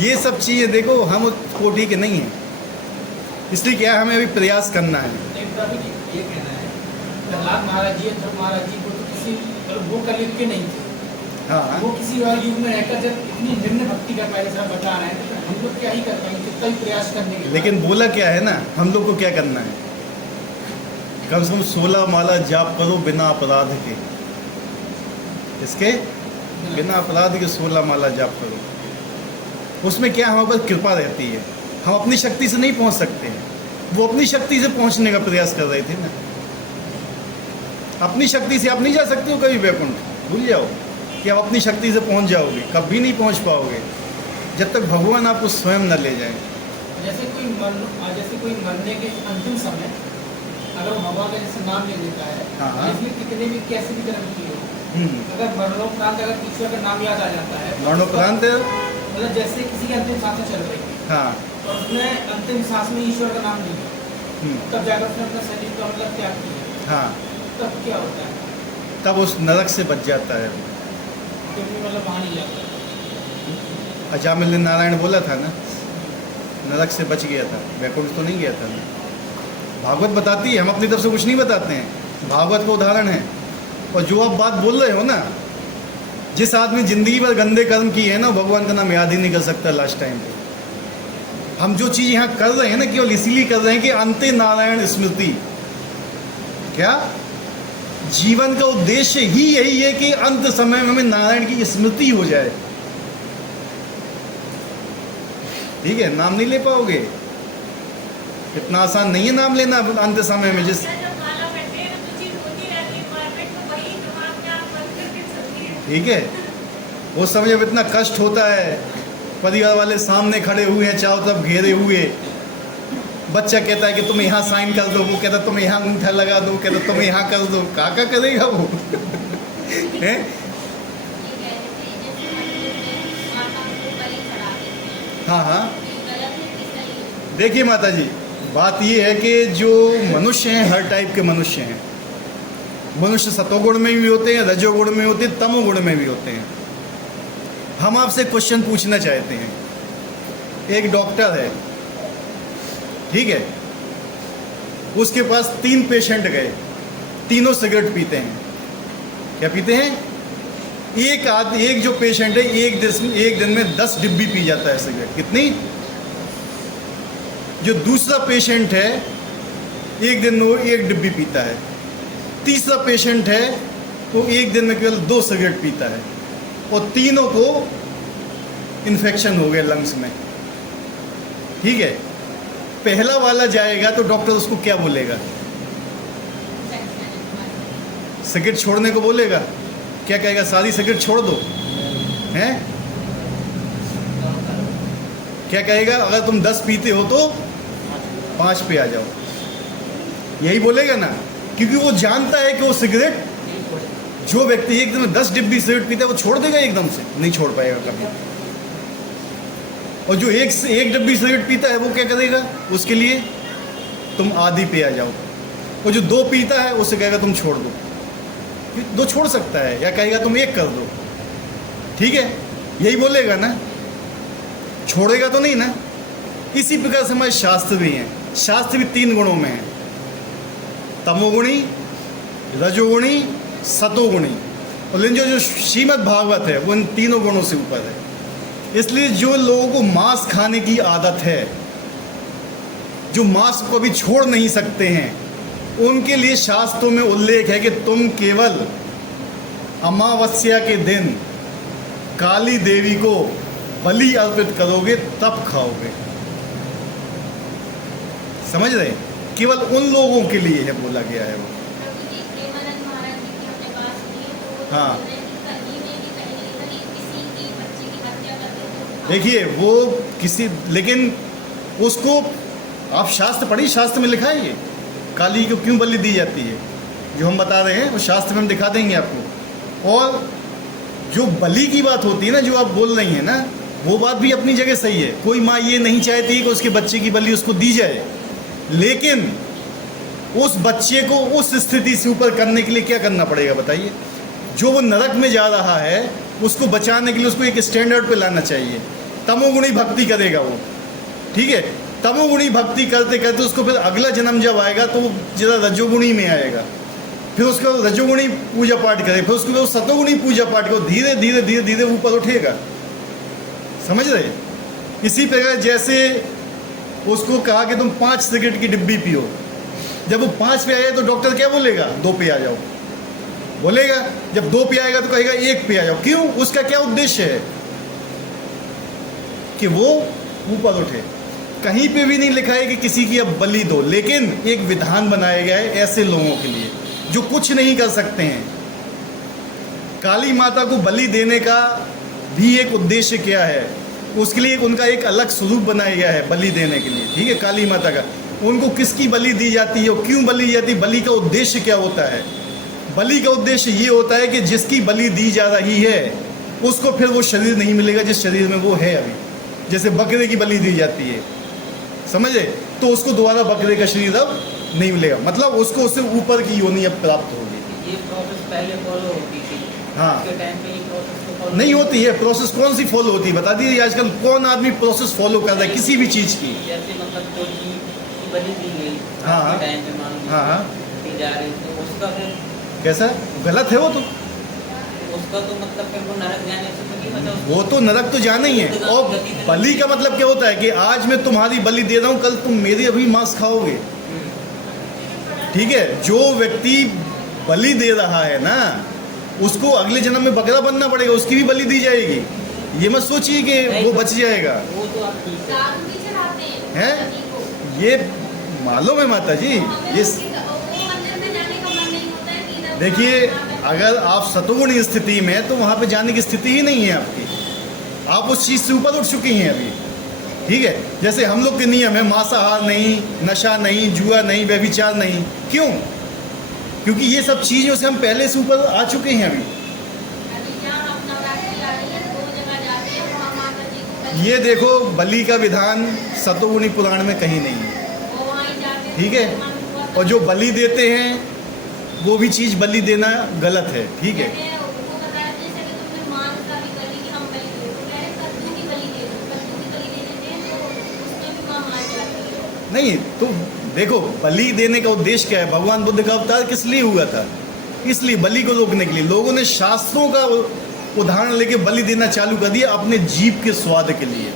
ये सब चीज़ें देखो हम उस कोटि के नहीं हैं, इसलिए क्या है, हमें अभी प्रयास करना है। एक प्रभु जी ये कहना है, प्रहलाद महाराज जी, ध्रुव महाराज जी को तो किसी मतलब वो कलयुग के नहीं थे, हाँ, वो किसी और युग में रहकर जब इतनी निम्न भक्ति कर पाए, जैसा बता रहे हैं, तो हम लोग क्या ही कर पाएंगे कितना ही प्रयास करने के बाद। लेकिन बोला क्या है ना, हम लोग को क्या करना है, कम से कम 16 माला जाप करो बिना अपराध के। इसके बिना अपराध के 16 माला जाप करो। उसमें क्या हमारे पास कृपा रहती है, हम अपनी शक्ति से नहीं पहुंच सकते हैं, वो अपनी शक्ति से पहुंचने का प्रयास कर रहे थे ना। अपनी शक्ति से आप नहीं जा सकते हो कभी वैकुंठ, भूल जाओ कि आप अपनी शक्ति से पहुंच जाओगे, कभी नहीं पहुंच पाओगे जब तक भगवान आपको स्वयं न ले जाए। जैसे कोई मरने के अंतिम समय अगर वो भगवान का जैसे नाम ले लेता है, हाँ। इसमें कितने भी कैसे भी कर्म किए हो, अगर मरणोपरांत अगर ईश्वर का नाम याद आ जाता है, मरणोपरांत, मतलब जैसे किसी की अंतिम सांसें चल रही है हाँ, और उसने अंतिम सांस में ईश्वर का नाम लिया, तब जाकर उसने अपना शरीर का मतलब त्याग किया, हाँ, तब क्या होता है? तब उस नरक से बच जाता है। क्योंकि मतलब वहाँ नहीं जाता। अजामिल ने नारायण बोला था ना, नरक से बच गया था, वैकुंठ तो नहीं गया था ना। भागवत बताती है, हम अपनी तरफ से कुछ नहीं बताते हैं, भागवत का उदाहरण है। और जो आप बात बोल रहे हो ना, जिस आदमी जिंदगी भर गंदे कर्म किए हैं ना, भगवान का नाम याद ही नहीं कर सकता लास्ट टाइम पे। हम जो चीज़ यहाँ कर रहे हैं ना, केवल इसीलिए कर रहे हैं कि अंते नारायण स्मृति, क्या जीवन का उद्देश्य ही यही है कि अंत समय में हमें नारायण की स्मृति हो जाए। ठीक है, नाम नहीं ले पाओगे, इतना आसान नहीं है नाम लेना अंत समय में। जिस ठीक है, वो समय जब इतना कष्ट होता है, परिवार वाले सामने खड़े हुए हैं, चारों तरफ घेरे हुए, बच्चा कहता है कि तुम यहाँ साइन कर दो, वो कहता तुम यहाँ अंगूठा लगा दो, कहता तुम यहाँ कर दो, काका करेगा वो हैं? हाँ हाँ, देखिए माता जी, बात ये है कि जो मनुष्य हैं, हर टाइप के मनुष्य हैं। मनुष्य सतोगुण में भी होते हैं, रजोगुण में होते हैं, तमोगुण में भी होते हैं। हम आपसे क्वेश्चन पूछना चाहते हैं। एक डॉक्टर है, ठीक है, उसके पास 3 पेशेंट गए, तीनों सिगरेट पीते हैं। क्या पीते हैं? एक जो पेशेंट है एक दिन में 10 डिब्बी पी जाता है सिगरेट। कितनी? जो दूसरा पेशेंट है एक दिन में वो 1 डिब्बी पीता है। तीसरा पेशेंट है वो एक दिन में केवल 2 सिगरेट पीता है, और तीनों को इन्फेक्शन हो गया लंग्स में। ठीक है, पहला वाला जाएगा तो डॉक्टर उसको क्या बोलेगा? सिगरेट छोड़ने को बोलेगा। क्या कहेगा? सारी सिगरेट छोड़ दो, हैं? क्या कहेगा? अगर तुम 10 पीते हो तो 5 पे आ जाओ, यही बोलेगा ना, क्योंकि वो जानता है कि वो सिगरेट, जो व्यक्ति एक दिन में 10 डिब्बी सिगरेट पीता है वो छोड़ देगा एकदम से? नहीं छोड़ पाएगा कभी। और जो एक डिब्बी सिगरेट पीता है वो क्या करेगा? उसके लिए तुम आधी पे आ जाओ। और जो 2 पीता है उससे कहेगा तुम छोड़ दो। 2 छोड़ सकता है, या कहेगा तुम 1 कर दो। ठीक है, यही बोलेगा ना, छोड़ेगा तो नहीं ना। इसी प्रकार से हमारे शास्त्र भी हैं। शास्त्र भी 3 गुणों में हैं, तमोगुणी, रजोगुणी, सतोगुणी। और लेकिन जो श्रीमद् भागवत है वो इन तीनों गुणों से ऊपर है। इसलिए जो लोगों को मांस खाने की आदत है, जो मांस को भी छोड़ नहीं सकते हैं, उनके लिए शास्त्रों में उल्लेख है कि तुम केवल अमावस्या के दिन काली देवी को बलि अर्पित करोगे तब खाओगे। समझ रहे? केवल उन लोगों के लिए है बोला गया है वो। हाँ, देखिए वो किसी, लेकिन उसको आप शास्त्र पढ़िए, शास्त्र में लिखा है ये काली को क्यों बलि दी जाती है। जो हम बता रहे हैं वो शास्त्र में हम दिखा देंगे आपको। और जो बलि की बात होती है ना, जो आप बोल रही हैं ना, वो बात भी अपनी जगह सही है। कोई माँ ये नहीं चाहती कि उसके बच्चे की बलि उसको दी जाए, लेकिन उस बच्चे को उस स्थिति से ऊपर करने के लिए क्या करना पड़ेगा बताइए? जो वो नरक में जा रहा है उसको बचाने के लिए उसको एक स्टैंडर्ड पे लाना चाहिए। तमोगुणी भक्ति करेगा वो, ठीक है। तमोगुणी भक्ति करते करते उसको फिर अगला जन्म जब आएगा तो वो जरा रजोगुणी में आएगा, फिर उसको रजोगुणी पूजा पाठ करे, फिर उसको सतोगुणी पूजा पाठ को धीरे धीरे धीरे धीरे ऊपर उठेगा। समझ रहे? इसी प्रकार जैसे उसको कहा कि तुम 5 सिगरेट की डिब्बी पियो, जब वो 5 पे आया तो डॉक्टर क्या बोलेगा? 2 पे आ जाओ बोलेगा। जब 2 पे आएगा तो कहेगा 1 पे आ जाओ। क्यों? उसका क्या उद्देश्य है? कि वो ऊपर उठे। कहीं पे भी नहीं लिखा है कि किसी की अब बलि दो, लेकिन एक विधान बनाया गया है ऐसे लोगों के लिए जो कुछ नहीं कर सकते हैं। काली माता को बलि देने का भी एक उद्देश्य क्या है, उसके लिए उनका एक अलग स्वरूप बनाया गया है बलि देने के लिए, ठीक है। काली माता का उनको किसकी बलि दी जाती है और क्यों बलि दी जाती है, बलि का उद्देश्य क्या होता है? बलि का उद्देश्य ये होता है कि जिसकी बलि दी जा रही है उसको फिर वो शरीर नहीं मिलेगा जिस शरीर में वो है अभी। जैसे बकरे की बलि दी जाती है, समझे, तो उसको दोबारा बकरे का शरीर अब नहीं मिलेगा, मतलब उसको उससे ऊपर की योनि अब प्राप्त होगी। ये प्रोसेस पहले फॉलो होती थी, हाँ, उसके टाइम पे ये प्रोसेस तो follow नहीं होती है। प्रोसेस कौन सी फॉलो होती है बता दीजिए? आजकल कौन आदमी प्रोसेस फॉलो कर रहा है किसी भी चीज़ की? जैसे मतलब जो की बलि दी गई हाँ, आज के टाइम पे मान लो हाँ हाँ, दी जा रही, तो उसका फिर कैसा गलत है वो? तो उसका तो मतलब फिर वो नरक जाने से तो नहीं, मतलब वो तो नरक तो जाना ही है। और बलि का मतलब क्या होता है कि आज मैं तुम्हारी बलि दे रहा हूँ, कल तुम मेरी अभी मांस खाओगे, ठीक है। जो व्यक्ति बलि दे रहा है ना उसको अगले जन्म में बकरा बनना पड़ेगा, उसकी भी बलि दी जाएगी। ये मत सोचिए कि वो बच जाएगा, वो तो आप ठीक है। दारू भी चढ़ाते हैं हैं? सभी को। ये मालूम है माता जी। तो हमें ये वो मंदिर में जाने का मन नहीं होता है कि इधर देखिए, वहाँ अगर आप सतोगुणी स्थिति में हैं तो वहाँ पे जाने की स्थिति ही नहीं है आपकी। आप उस चीज़ से ऊपर उठ चुकी हैं अभी, ठीक है। जैसे हम लोग के नियम है मांसाहार नहीं, नशा नहीं, जुआ नहीं, व्यभिचार नहीं। क्यों? क्योंकि ये सब चीज़ों से हम पहले से ऊपर आ चुके हैं अभी। अभी जहाँ हम नवरात्रि आ रही है 2 जगह जाते हैं, वहाँ माता जी को ये देखो बलि का विधान सतोगुणी पुराण में कहीं नहीं है, वो वहाँ ही जाते हैं, ठीक है। मन हुआ और जो बलि देते हैं वो भी चीज़ बलि देना गलत है, ठीक है। मैंने उनको बताया जैसे कि तुमने मान का भी बलि की हम बलि दे दो, कह रहे कद्दू की बलि दे दो, कद्दू की बलि दे देते हैं तो उसमें भी माँ मान जाती है। नहीं तो देखो बलि देने का उद्देश्य क्या है? भगवान बुद्ध का अवतार किस लिए हुआ था? इसलिए बलि को रोकने के लिए। लोगों ने शास्त्रों का उदाहरण लेके बलि देना चालू कर दिया अपने जीभ के स्वाद के लिए।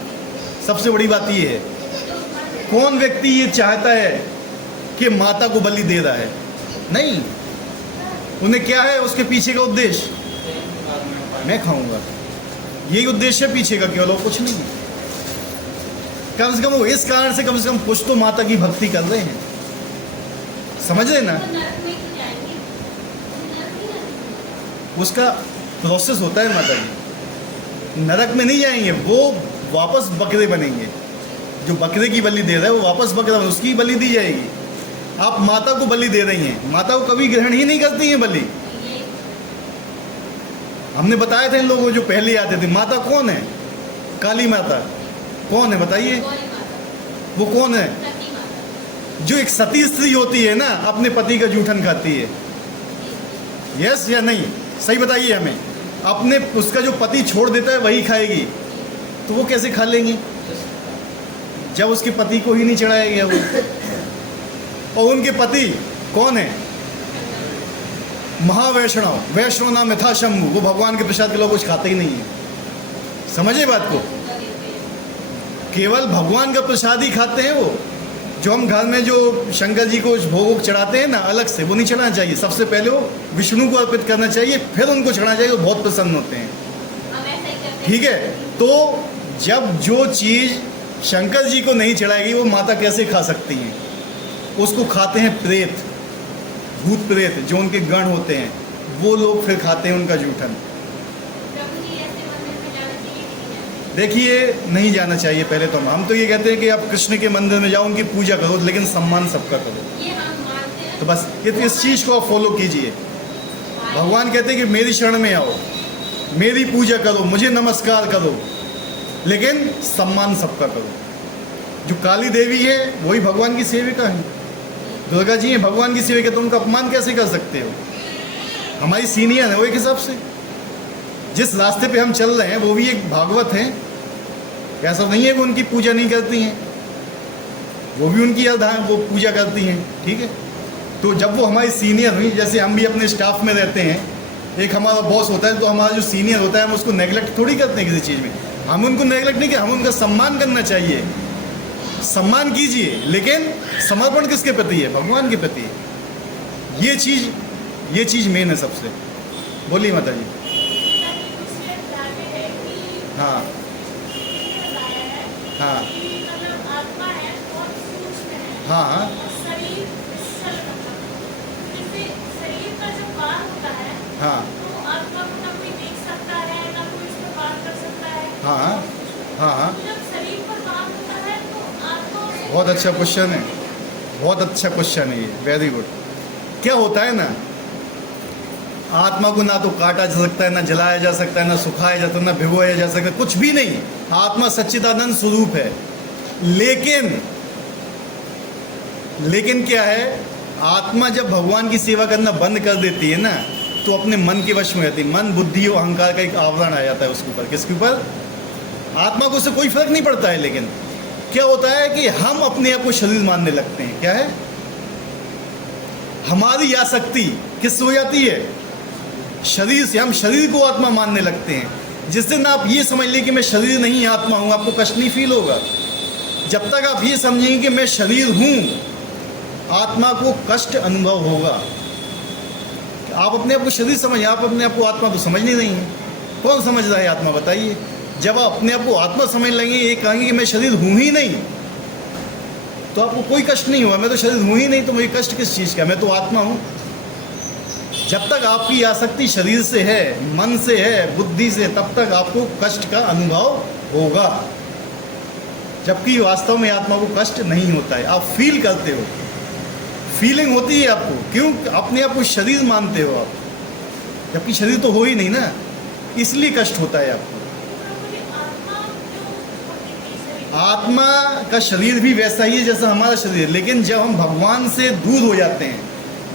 सबसे बड़ी बात ये है, कौन व्यक्ति ये चाहता है कि माता को बलि दे रहा है? नहीं, उन्हें क्या है उसके पीछे का उद्देश्य? मैं खाऊंगा, यही उद्देश्य है पीछे का, केवल और कुछ नहीं। कम से कम वो इस कारण से कम कुछ तो माता की भक्ति कर रहे हैं, समझ रहे ना? तो नरक में क्यों जाएंगे? नरक नहीं जाएंगे। उसका प्रोसेस होता है माता जी। नरक में नहीं जाएंगे, वो वापस बकरे बनेंगे। जो बकरे की बलि दे रहा है वो वापस बकरा बने, उसकी बलि दी जाएगी। आप माता को बलि दे रही हैं, माता को कभी ग्रहण ही नहीं करती हैं बलि। ये हमने बताया था इन लोगों को जो पहले आते थे। माता कौन है? काली माता। कौन है बताइए? गौरी माता, वो कौन है? सती माता। जो एक सती स्त्री होती है ना, अपने पति का जूठन खाती है। यस या नहीं? सही बताइए हमें। अपने उसका जो पति छोड़ देता है वही खाएगी, तो वो कैसे खा लेंगी जब उसके पति को ही नहीं चढ़ाया गया वो? और उनके पति कौन है? महावैष्णव, वैष्णव नाम यथा शंभु। वो भगवान के प्रसाद के लोग कुछ खाते ही नहीं है। समझे बात को? केवल भगवान का प्रसाद ही खाते हैं वो। जो हम घर में जो शंकर जी को भोग चढ़ाते हैं ना, अलग से वो नहीं चढ़ाना चाहिए। सबसे पहले वो विष्णु को अर्पित करना चाहिए, फिर उनको चढ़ाना चाहिए। वो बहुत प्रसन्न होते हैं, हम ऐसा ही करते हैं। ठीक है। तो जब जो चीज़ शंकर जी को नहीं चढ़ाएगी वो माता कैसे खा सकती हैं? उसको खाते हैं प्रेत, भूत प्रेत जो उनके गण होते हैं, वो लोग फिर खाते हैं उनका जूठन। प्रभु जी ऐसे मंदिर में जाना चाहिए कि नहीं जाना चाहिए? देखिए, नहीं जाना चाहिए। पहले तो हम तो ये कहते हैं कि आप कृष्ण के मंदिर में जाओ, उनकी पूजा करो, लेकिन सम्मान सबका करो। ये हम मानते हैं। तो बस इस चीज़ को आप फॉलो कीजिए। भगवान कहते हैं कि मेरी शरण में आओ, मेरी पूजा करो, मुझे नमस्कार करो, लेकिन सम्मान सबका करो। जो काली देवी है वही भगवान की सेविका है, दुर्गा जी हैं भगवान की सेविका, तो उनका अपमान कैसे कर सकते हो? हमारी सीनियर है वो, एक हिसाब से जिस रास्ते पे हम चल रहे हैं वो भी एक भागवत है। ऐसा नहीं है कि उनकी पूजा नहीं करती हैं, वो भी उनकी वो पूजा करती हैं, ठीक है। तो जब वो हमारी सीनियर हुई, जैसे हम भी अपने स्टाफ में रहते हैं, एक हमारा बॉस होता है, तो हमारा जो सीनियर होता है हम उसको नेगलेक्ट थोड़ी करते हैं किसी चीज़ में। हम उनको नेगलेक्ट नहीं, कि हम उनका सम्मान करना चाहिए, सम्मान कीजिए, लेकिन समर्पण किसके प्रति है? भगवान के प्रति है। ये चीज़ मेन है सबसे। बोलिए माता जी। हाँ हाँ हाँ हाँ हाँ हाँ हाँ हाँ। बहुत अच्छा क्वेश्चन है, बहुत अच्छा क्वेश्चन है ये, वेरी गुड। क्या होता है ना, आत्मा को ना तो काटा जा सकता है, ना जलाया जा सकता है, ना सुखाया जा सकता है, ना भिगोया जा सकता है, कुछ भी नहीं। आत्मा सच्चिदानंद स्वरूप है। लेकिन क्या है, आत्मा जब भगवान की सेवा करना बंद कर देती है ना, तो अपने मन के वश में रहती है। मन, बुद्धि और अहंकार का एक आवरण आ जाता है उसके ऊपर। किसके ऊपर? आत्मा को उससे कोई फर्क नहीं पड़ता है। लेकिन क्या होता है कि हम अपने आप को शरीर मानने लगते हैं। क्या है? हमारी आसक्ति किससे हो जाती है? शरीर से। हम शरीर को आत्मा मानने लगते हैं। जिस दिन आप ये समझ लें कि मैं शरीर नहीं आत्मा हूँ, आपको कष्ट नहीं फील होगा। जब तक आप ये समझेंगे कि मैं शरीर हूँ, आत्मा को कष्ट अनुभव होगा। आप अपने आप को शरीर समझें, आप अपने आप को आत्मा तो समझ नहीं रही हैं। कौन समझ रहा है आत्मा? बताइए। जब आप अपने आप को आत्मा समझ लेंगे, ये कहेंगे कि मैं शरीर हूँ ही नहीं, तो आपको कोई कष्ट नहीं हुआ। मैं तो शरीर हूँ ही नहीं, तो मुझे कष्ट किस चीज़ का? मैं तो आत्मा हूँ। जब तक आपकी आसक्ति शरीर से है, मन से है, बुद्धि से, तब तक आपको कष्ट का अनुभव होगा। जबकि वास्तव में आत्मा को कष्ट नहीं होता है। आप फील करते हो, फीलिंग होती है आपको। क्यों? अपने आप को शरीर मानते हो आप, जबकि शरीर तो हो ही नहीं ना, इसलिए कष्ट होता है आपको। आत्मा का शरीर भी वैसा ही है जैसा हमारा शरीर। लेकिन जब हम भगवान से दूर हो जाते हैं,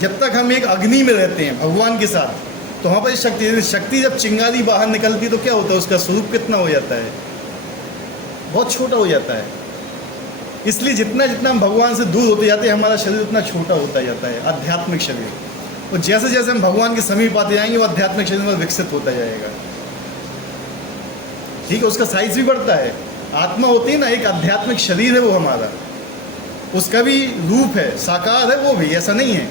जब तक हम एक अग्नि में रहते हैं भगवान के साथ, तो वहाँ पर शक्ति जब चिंगारी बाहर निकलती है तो क्या होता है? उसका स्वरूप कितना हो जाता है? बहुत छोटा हो जाता है। इसलिए जितना जितना हम भगवान से दूर होते जाते हैं, हमारा शरीर उतना छोटा होता जाता है, आध्यात्मिक शरीर। और जैसे जैसे हम भगवान के समीप आते जाएंगे, वो आध्यात्मिक शरीर में विकसित होता जाएगा। ठीक है, उसका साइज भी बढ़ता है। आत्मा होती है ना, एक आध्यात्मिक शरीर है वो हमारा, उसका भी रूप है, साकार है वो भी, ऐसा नहीं है।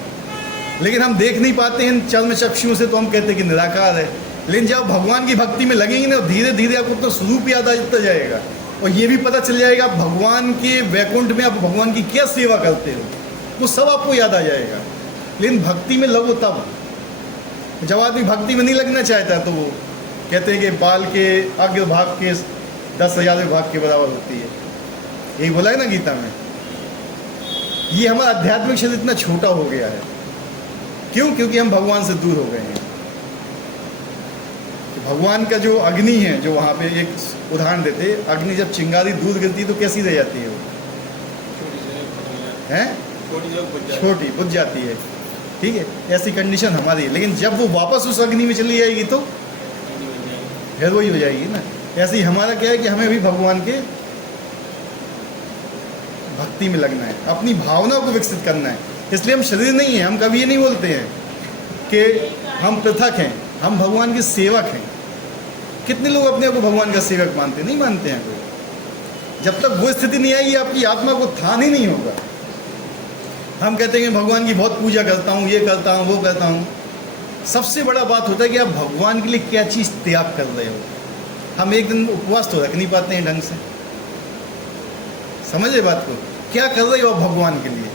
लेकिन हम देख नहीं पाते हैं चर्म चक्षुओं से, तो हम कहते हैं कि निराकार है। लेकिन जब भगवान की भक्ति में लगेंगे ना, धीरे धीरे आपको तो स्वरूप याद आता जाएगा। और ये भी पता चल जाएगा आप भगवान के वैकुंठ में आप भगवान की क्या सेवा करते हो, वो सब आपको याद आ जाएगा। लेकिन भक्ति में लगो तब। जब आदमी भक्ति में नहीं लगना चाहता, तो वो कहते हैं कि बाल के अग्र भाग के 10,000 भाग के बराबर होती है। यही बोला है ना गीता में। ये हमारा आध्यात्मिक शरीर इतना छोटा हो गया है। क्यों? क्योंकि हम भगवान से दूर हो गए हैं। तो भगवान का जो अग्नि है, जो वहाँ पे एक उदाहरण देते, अग्नि जब चिंगारी दूर गिरती है तो कैसी रह जाती है वो? हैं? छोटी बुझ जाती है। ठीक है, ऐसी कंडीशन हमारी है। लेकिन जब वो वापस उस अग्नि में चली जाएगी तो फिर वही हो जाएगी ना। ऐसे ही हमारा क्या है कि हमें भी भगवान के भक्ति में लगना है, अपनी भावना को विकसित करना है। इसलिए हम शरीर नहीं हैं। हम कभी ये नहीं बोलते हैं कि हम पृथक हैं, हम भगवान के सेवक हैं। कितने लोग अपने आप को भगवान का सेवक मानते? नहीं मानते हैं कोई। जब तक वो स्थिति नहीं आएगी, आपकी आत्मा को ध्यान ही नहीं होगा। हम कहते हैं कि भगवान की बहुत पूजा करता हूँ, ये करता हूँ, वो करता हूँ। सबसे बड़ा बात होता है कि आप भगवान के लिए क्या चीज़ त्याग कर रहे हो। हम एक दिन उपवास तो रख नहीं पाते हैं ढंग से। समझे बात को? क्या कर रहे हो आप भगवान के लिए?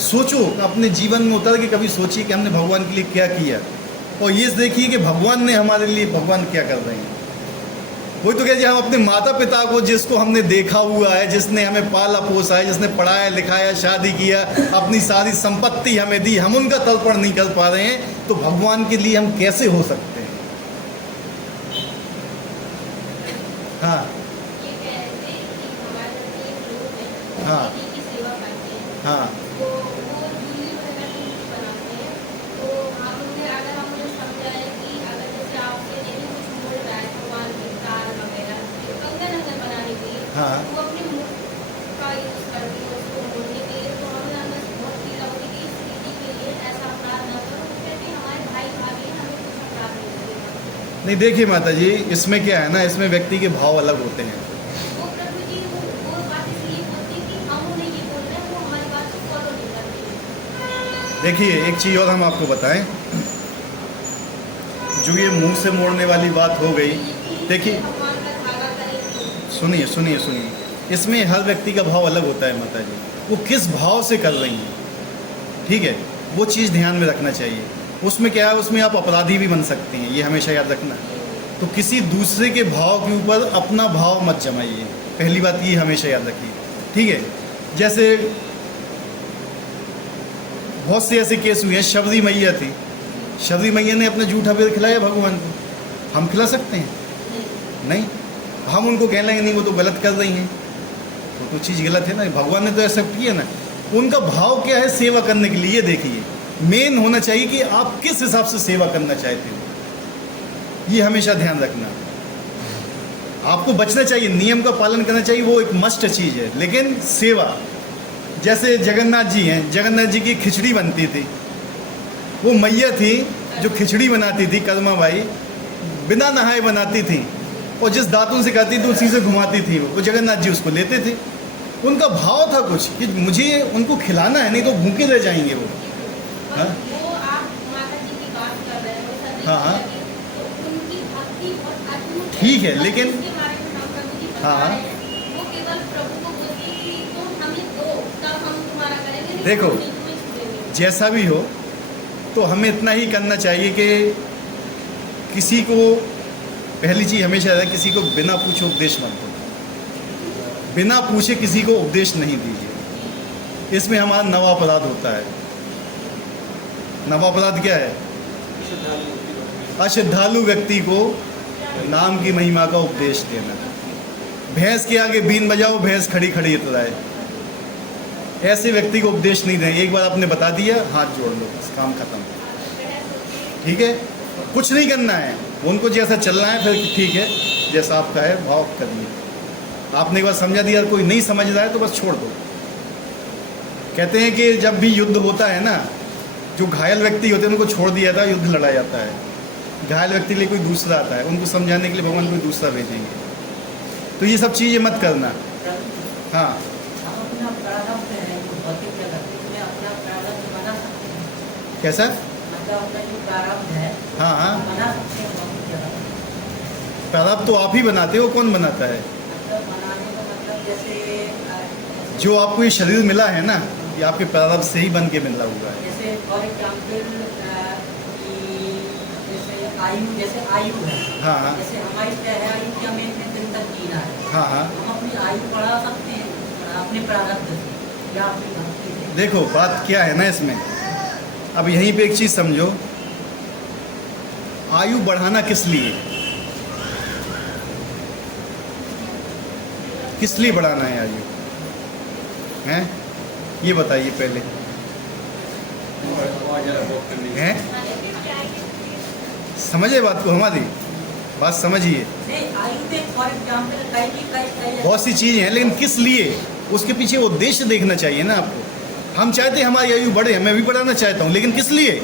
सोचो, अपने जीवन में उतर के कभी सोचिए कि हमने भगवान के लिए क्या किया, और ये देखिए कि भगवान ने हमारे लिए, भगवान क्या कर रहे हैं। वही तो कहते हैं, हम अपने माता पिता को, जिसको हमने देखा हुआ है, जिसने हमें पाला पोसा है, जिसने पढ़ाया लिखाया, शादी किया, अपनी सारी संपत्ति हमें दी, हम उनका तर्पण नहीं कर पा रहे हैं, तो भगवान के लिए हम कैसे हो सकते हैं? हाँ। बेटी की सेवा करते हैं हाँ तो वो जूली वगैरह की मूर्ति बनाते हैं। तो हमने अगर हमने समझाया कि अगर जैसे आपके नहीं कुछ बोल रहा है भगवान की तार वगैरह कंगन अगर बनाने के लिए हाँ। वो अपने मुख का यूज करती है उसको मोड़ने के लिए। तो हमें अंदर से बहुत फील होती है कि इस बेटी के लिए ऐसा अपराध न करो। तो कहते हैं हमारे भाई भाभी हैं, हमें कुछ अपराध नहीं करेगा। नहीं, देखिए माता जी, इसमें क्या है ना, इसमें व्यक्ति के भाव अलग होते हैं। वो प्रभु जी वो बात इसलिए बोलती है कि हम उन्हें ये बोल रहे हैं, वो हमारी बात को फॉलो नहीं करते। देखिए एक चीज़ और हम आपको बताएं, जो ये मुंह से मोड़ने वाली बात हो गई, देखिए भगवान का धागा करे तो सुनिए सुनिए सुनिए, इसमें हर व्यक्ति का भाव अलग होता है माता जी, वो किस भाव से कर रही हैं, ठीक है, वो चीज़ ध्यान में रखना चाहिए। उसमें क्या है, उसमें आप अपराधी भी बन सकती हैं, ये हमेशा याद रखना। तो किसी दूसरे के भाव के ऊपर अपना भाव मत जमाइए, पहली बात ये हमेशा याद रखिए, ठीक है। जैसे बहुत से ऐसे केस हुए हैं, शबरी मैया थी, शबरी मैया ने अपना जूठा बेर खिलाया भगवान को, हम खिला सकते हैं? नहीं। हम उनको कह लेंगे नहीं वो तो गलत कर रही हैं, वो तो चीज़ गलत है ना, भगवान ने तो एक्सेप्ट किया ना। उनका भाव क्या है सेवा करने के लिए, ये देखिए मेन होना चाहिए कि आप किस हिसाब से सेवा करना चाहते हो, ये हमेशा ध्यान रखना। आपको बचना चाहिए, नियम का पालन करना चाहिए, वो एक मस्ट चीज़ है, लेकिन सेवा, जैसे जगन्नाथ जी हैं, जगन्नाथ जी की खिचड़ी बनती थी, वो मैया थी जो खिचड़ी बनाती थी, कर्मा बाई बिना नहाए बनाती थी, और जिस दातुन से करती थी उसी से घुमाती थी, वो जगन्नाथ जी उसको लेते थे। उनका भाव था कुछ कि मुझे उनको खिलाना है, नहीं तो भूखे रह जाएंगे वो। हाँ? वो आप माता जी की बात कर रहे हो, सभी हाँ, हाँ। की, तो उनकी भक्ति बहुत अद्भुत है। ठीक है, बस लेकिन- इसके बारे में हम प्रभु जी बता हाँ, हाँ। रहे हैं, वो केवल प्रभु को बोलती है कि तुम हमें दो, तब हम तुम्हारा करेंगे, नहीं देखो, तो हम नहीं तुम्हें छूएंगे। जैसा भी हो, तो हमें इतना ही करना चाहिए कि किसी को, पहली चीज़ हमेशा है, किसी को बिना पूछे उपदेश मत दो, बिना पूछे किसी को उपदेश नहीं दीजिए। इसमें हमारा नवा अपराध होता है। नवा अपराध क्या है? अश्रद्धालु व्यक्ति को नाम की महिमा का उपदेश देना। भैंस के आगे बीन बजाओ, भैंस खड़ी खड़ी इतराए, ऐसे व्यक्ति को उपदेश नहीं दें। एक बार आपने बता दिया, हाथ जोड़ लो, बस काम खत्म, ठीक है। कुछ नहीं करना है, उनको जैसा चलना है फिर ठीक है, जैसा आपका है भाव करिए। आपने एक बार समझा दिया, कोई नहीं समझ रहा है तो बस छोड़ दो। कहते हैं कि जब भी युद्ध होता है ना, जो घायल व्यक्ति होते हैं उनको छोड़ दिया था, युद्ध लड़ा जाता है। घायल व्यक्ति के लिए कोई दूसरा आता है, उनको समझाने के लिए भगवान कोई दूसरा भेजेंगे। तो ये सब चीज़ें मत करना। हाँ, हम अपना प्रारब्ध है, जो भौतिक जगत में अपना प्रारब्ध बना सकते हैं, कैसा? मतलब अपना जो प्रारब्ध है हाँ हाँ, बना सकते हैं भौतिक जगत। प्रारब्ध तो आप ही बनाते हो, कौन बनाता है? मतलब बनाने का मतलब जैसे जो आपको ये शरीर मिला है ना, ये आपके प्रारब्ध से ही बन के मिला हुआ है। जैसे फॉर एग्जाम्पल जैसे आयु है, हाँ हाँ जैसे हमारी तय है आयु कि हमें इतने दिन तक जीना है, हाँ हाँ। हम अपनी आयु बढ़ा सकते हैं अपने प्रारब्ध से या अपनी भक्ति से। देखो बात क्या है ना इसमें, अब यहीं पे एक चीज़ समझो, आयु बढ़ाना किस लिए, किस लिए बढ़ाना है आयु, हैं? ये बताइए पहले, हैं? समझे बात को, हमारी बात समझिए। नहीं, आयु में फॉर एग्जाम्पल कई बहुत सी चीज़ें हैं, लेकिन किस लिए, उसके पीछे उद्देश्य देखना चाहिए ना आपको। हम चाहते हैं हमारी आयु बढ़े, मैं भी बढ़ाना चाहता हूँ, लेकिन किस लिए?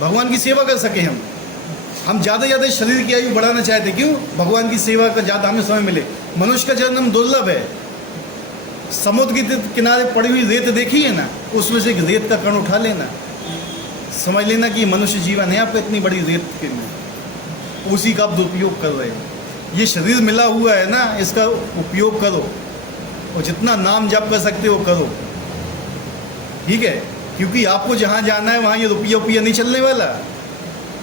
भगवान की सेवा कर सके हम ज़्यादा ज़्यादा शरीर की आयु बढ़ाना चाहते, क्यों? भगवान की सेवा का ज़्यादा हमें समय मिले। मनुष्य का जन्म दुर्लभ है। समुद्र के किनारे पड़ी हुई रेत देखी है ना, उसमें से एक रेत का कण उठा लेना, समझ लेना कि मनुष्य जीवन है आपका इतनी बड़ी रेत के में, उसी का आप दुरुपयोग कर रहे हो। ये शरीर मिला हुआ है ना, इसका उपयोग करो, और जितना नाम जप कर सकते हो करो, ठीक है। क्योंकि आपको जहाँ जाना है वहाँ ये रुपया नहीं चलने वाला।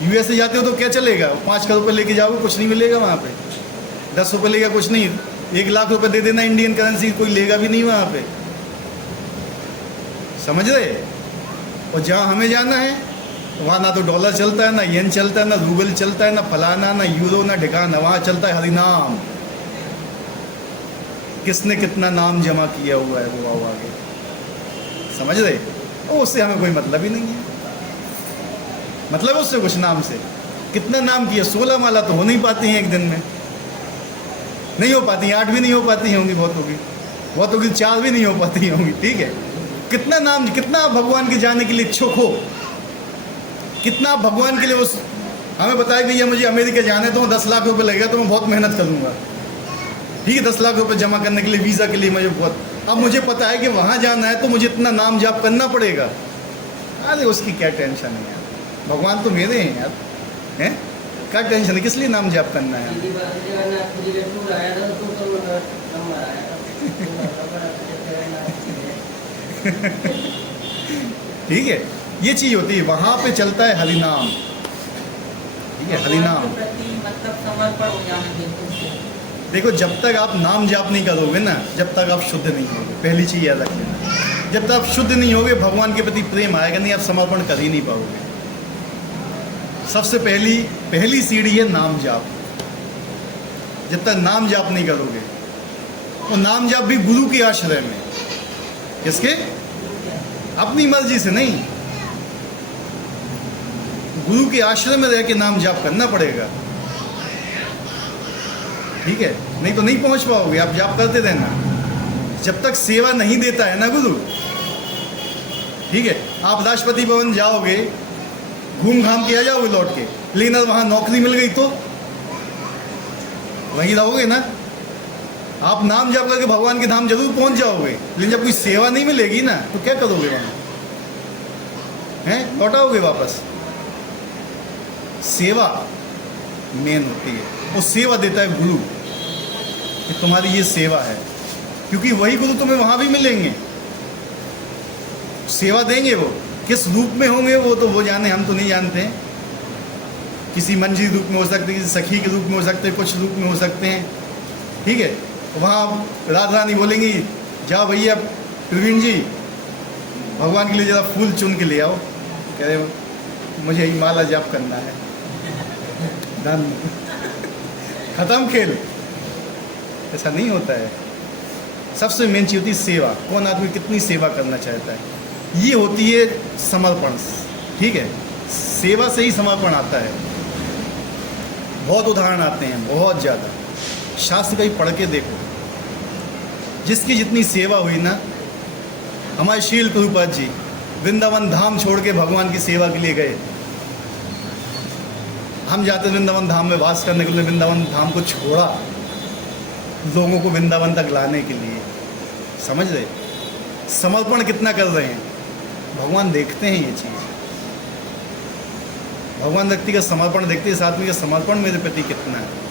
यूएस जाते हो तो क्या चलेगा, 5 करोड़ रुपये लेके जाओगे, कुछ नहीं मिलेगा वहाँ पे। 10 रुपये लेगा, कुछ नहीं। 1 लाख रुपए दे देना इंडियन करेंसी, कोई लेगा भी नहीं वहाँ पे, समझ रहे। और जहाँ हमें जाना है वहाँ ना तो डॉलर चलता है, ना येन चलता है, ना रूबल चलता है, ना फलाना, ना यूरो, ना ठिकाना, वहाँ चलता है हरिनाम। किसने कितना नाम जमा किया हुआ है वो आओ आगे, समझ रहे? तो उससे हमें कोई मतलब ही नहीं है। मतलब है उससे कुछ नाम से, कितना नाम किया? 16 माला तो हो नहीं पाती हैं एक दिन में, नहीं हो पाती, 8 भी नहीं हो पाती होंगी, बहुत होगी 4 भी नहीं हो पाती होंगी, ठीक है? कितना नाम, कितना आप भगवान के जाने के लिए इच्छुक हो, कितना आप भगवान के लिए उस, हमें बताया कि भैया मुझे अमेरिका जाने तो 10 लाख रुपए लगेगा तो मैं बहुत मेहनत करूँगा, ठीक है? 10 लाख रुपए जमा करने के लिए, वीज़ा के लिए मुझे बहुत, अब मुझे पता है कि वहाँ जाना है तो मुझे इतना नाम जाप करना पड़ेगा। अरे उसकी क्या टेंशन है यार, भगवान तो मेरे हैं यार, हैं? क्या टेंशन है, किस लिए नाम जाप करना है? ठीक है, ये चीज़ होती है, वहाँ पे चलता है हरिनाम, ठीक है? हरिनाम। मतलब समर्पण हो जाने देते। देखो जब तक आप नाम जाप नहीं करोगे ना, जब तक आप शुद्ध नहीं होगे, पहली चीज़ याद रखना। जब तक आप शुद्ध नहीं होगे भगवान के प्रति प्रेम आएगा नहीं, आप समर्पण कर ही नहीं पाओगे। सबसे पहली सीढ़ी है नाम जाप। जब तक नाम जाप नहीं करोगे, वो नाम जाप भी गुरु के आश्रय में, किसके? अपनी मर्जी से नहीं, गुरु के आश्रय में रह के नाम जाप करना पड़ेगा, ठीक है? नहीं तो नहीं पहुंच पाओगे। आप जाप करते रहना, जब तक सेवा नहीं देता है ना गुरु, ठीक है? आप राष्ट्रपति भवन जाओगे, घूम घाम के आ जाओगे लौट के, लेकिन अगर वहाँ नौकरी मिल गई तो वहीं रहोगे ना। आप नाम जाप करके भगवान के धाम जरूर पहुंच जाओगे, लेकिन जब कोई सेवा नहीं मिलेगी ना तो क्या करोगे वहाँ? हैं? लौटाओगे वापस? सेवा मेन होती है, वो सेवा देता है गुरु कि तुम्हारी ये सेवा है, क्योंकि वही गुरु तुम्हें वहाँ भी मिलेंगे, सेवा देंगे। वो किस रूप में होंगे वो तो वो जाने, हम तो नहीं जानते हैं। किसी मंजी रूप में हो सकते हैं, किसी सखी के रूप में हो सकते हैं, कुछ रूप में हो सकते हैं, ठीक है? वहाँ राधा रानी बोलेंगी, जाओ भैया प्रवीण जी भगवान के लिए ज़रा फूल चुन के ले आओ, कह रहे मुझे ही माला जाप करना है, डन, खत्म खेल। ऐसा नहीं होता है। सबसे मेन चीज़ होती है सेवा। कौन आदमी कितनी सेवा करना चाहता है, ये होती है समर्पण, ठीक है? सेवा से ही समर्पण आता है। बहुत उदाहरण आते हैं, बहुत ज़्यादा। शास्त्र का ही पढ़ के देखो, जिसकी जितनी सेवा हुई ना, हमारे शील प्रभुपाद जी वृंदावन धाम छोड़ के भगवान की सेवा के लिए गए। हम जाते वृंदावन धाम में वास करने के लिए, वृंदावन धाम को छोड़ा लोगों को वृंदावन तक लाने के लिए, समझ रहे? समर्पण कितना कर रहे हैं, भगवान देखते हैं ये चीज़। भगवान व्यक्ति का समर्पण देखते हैं, इस आदमी का समर्पण मेरे प्रति कितना है।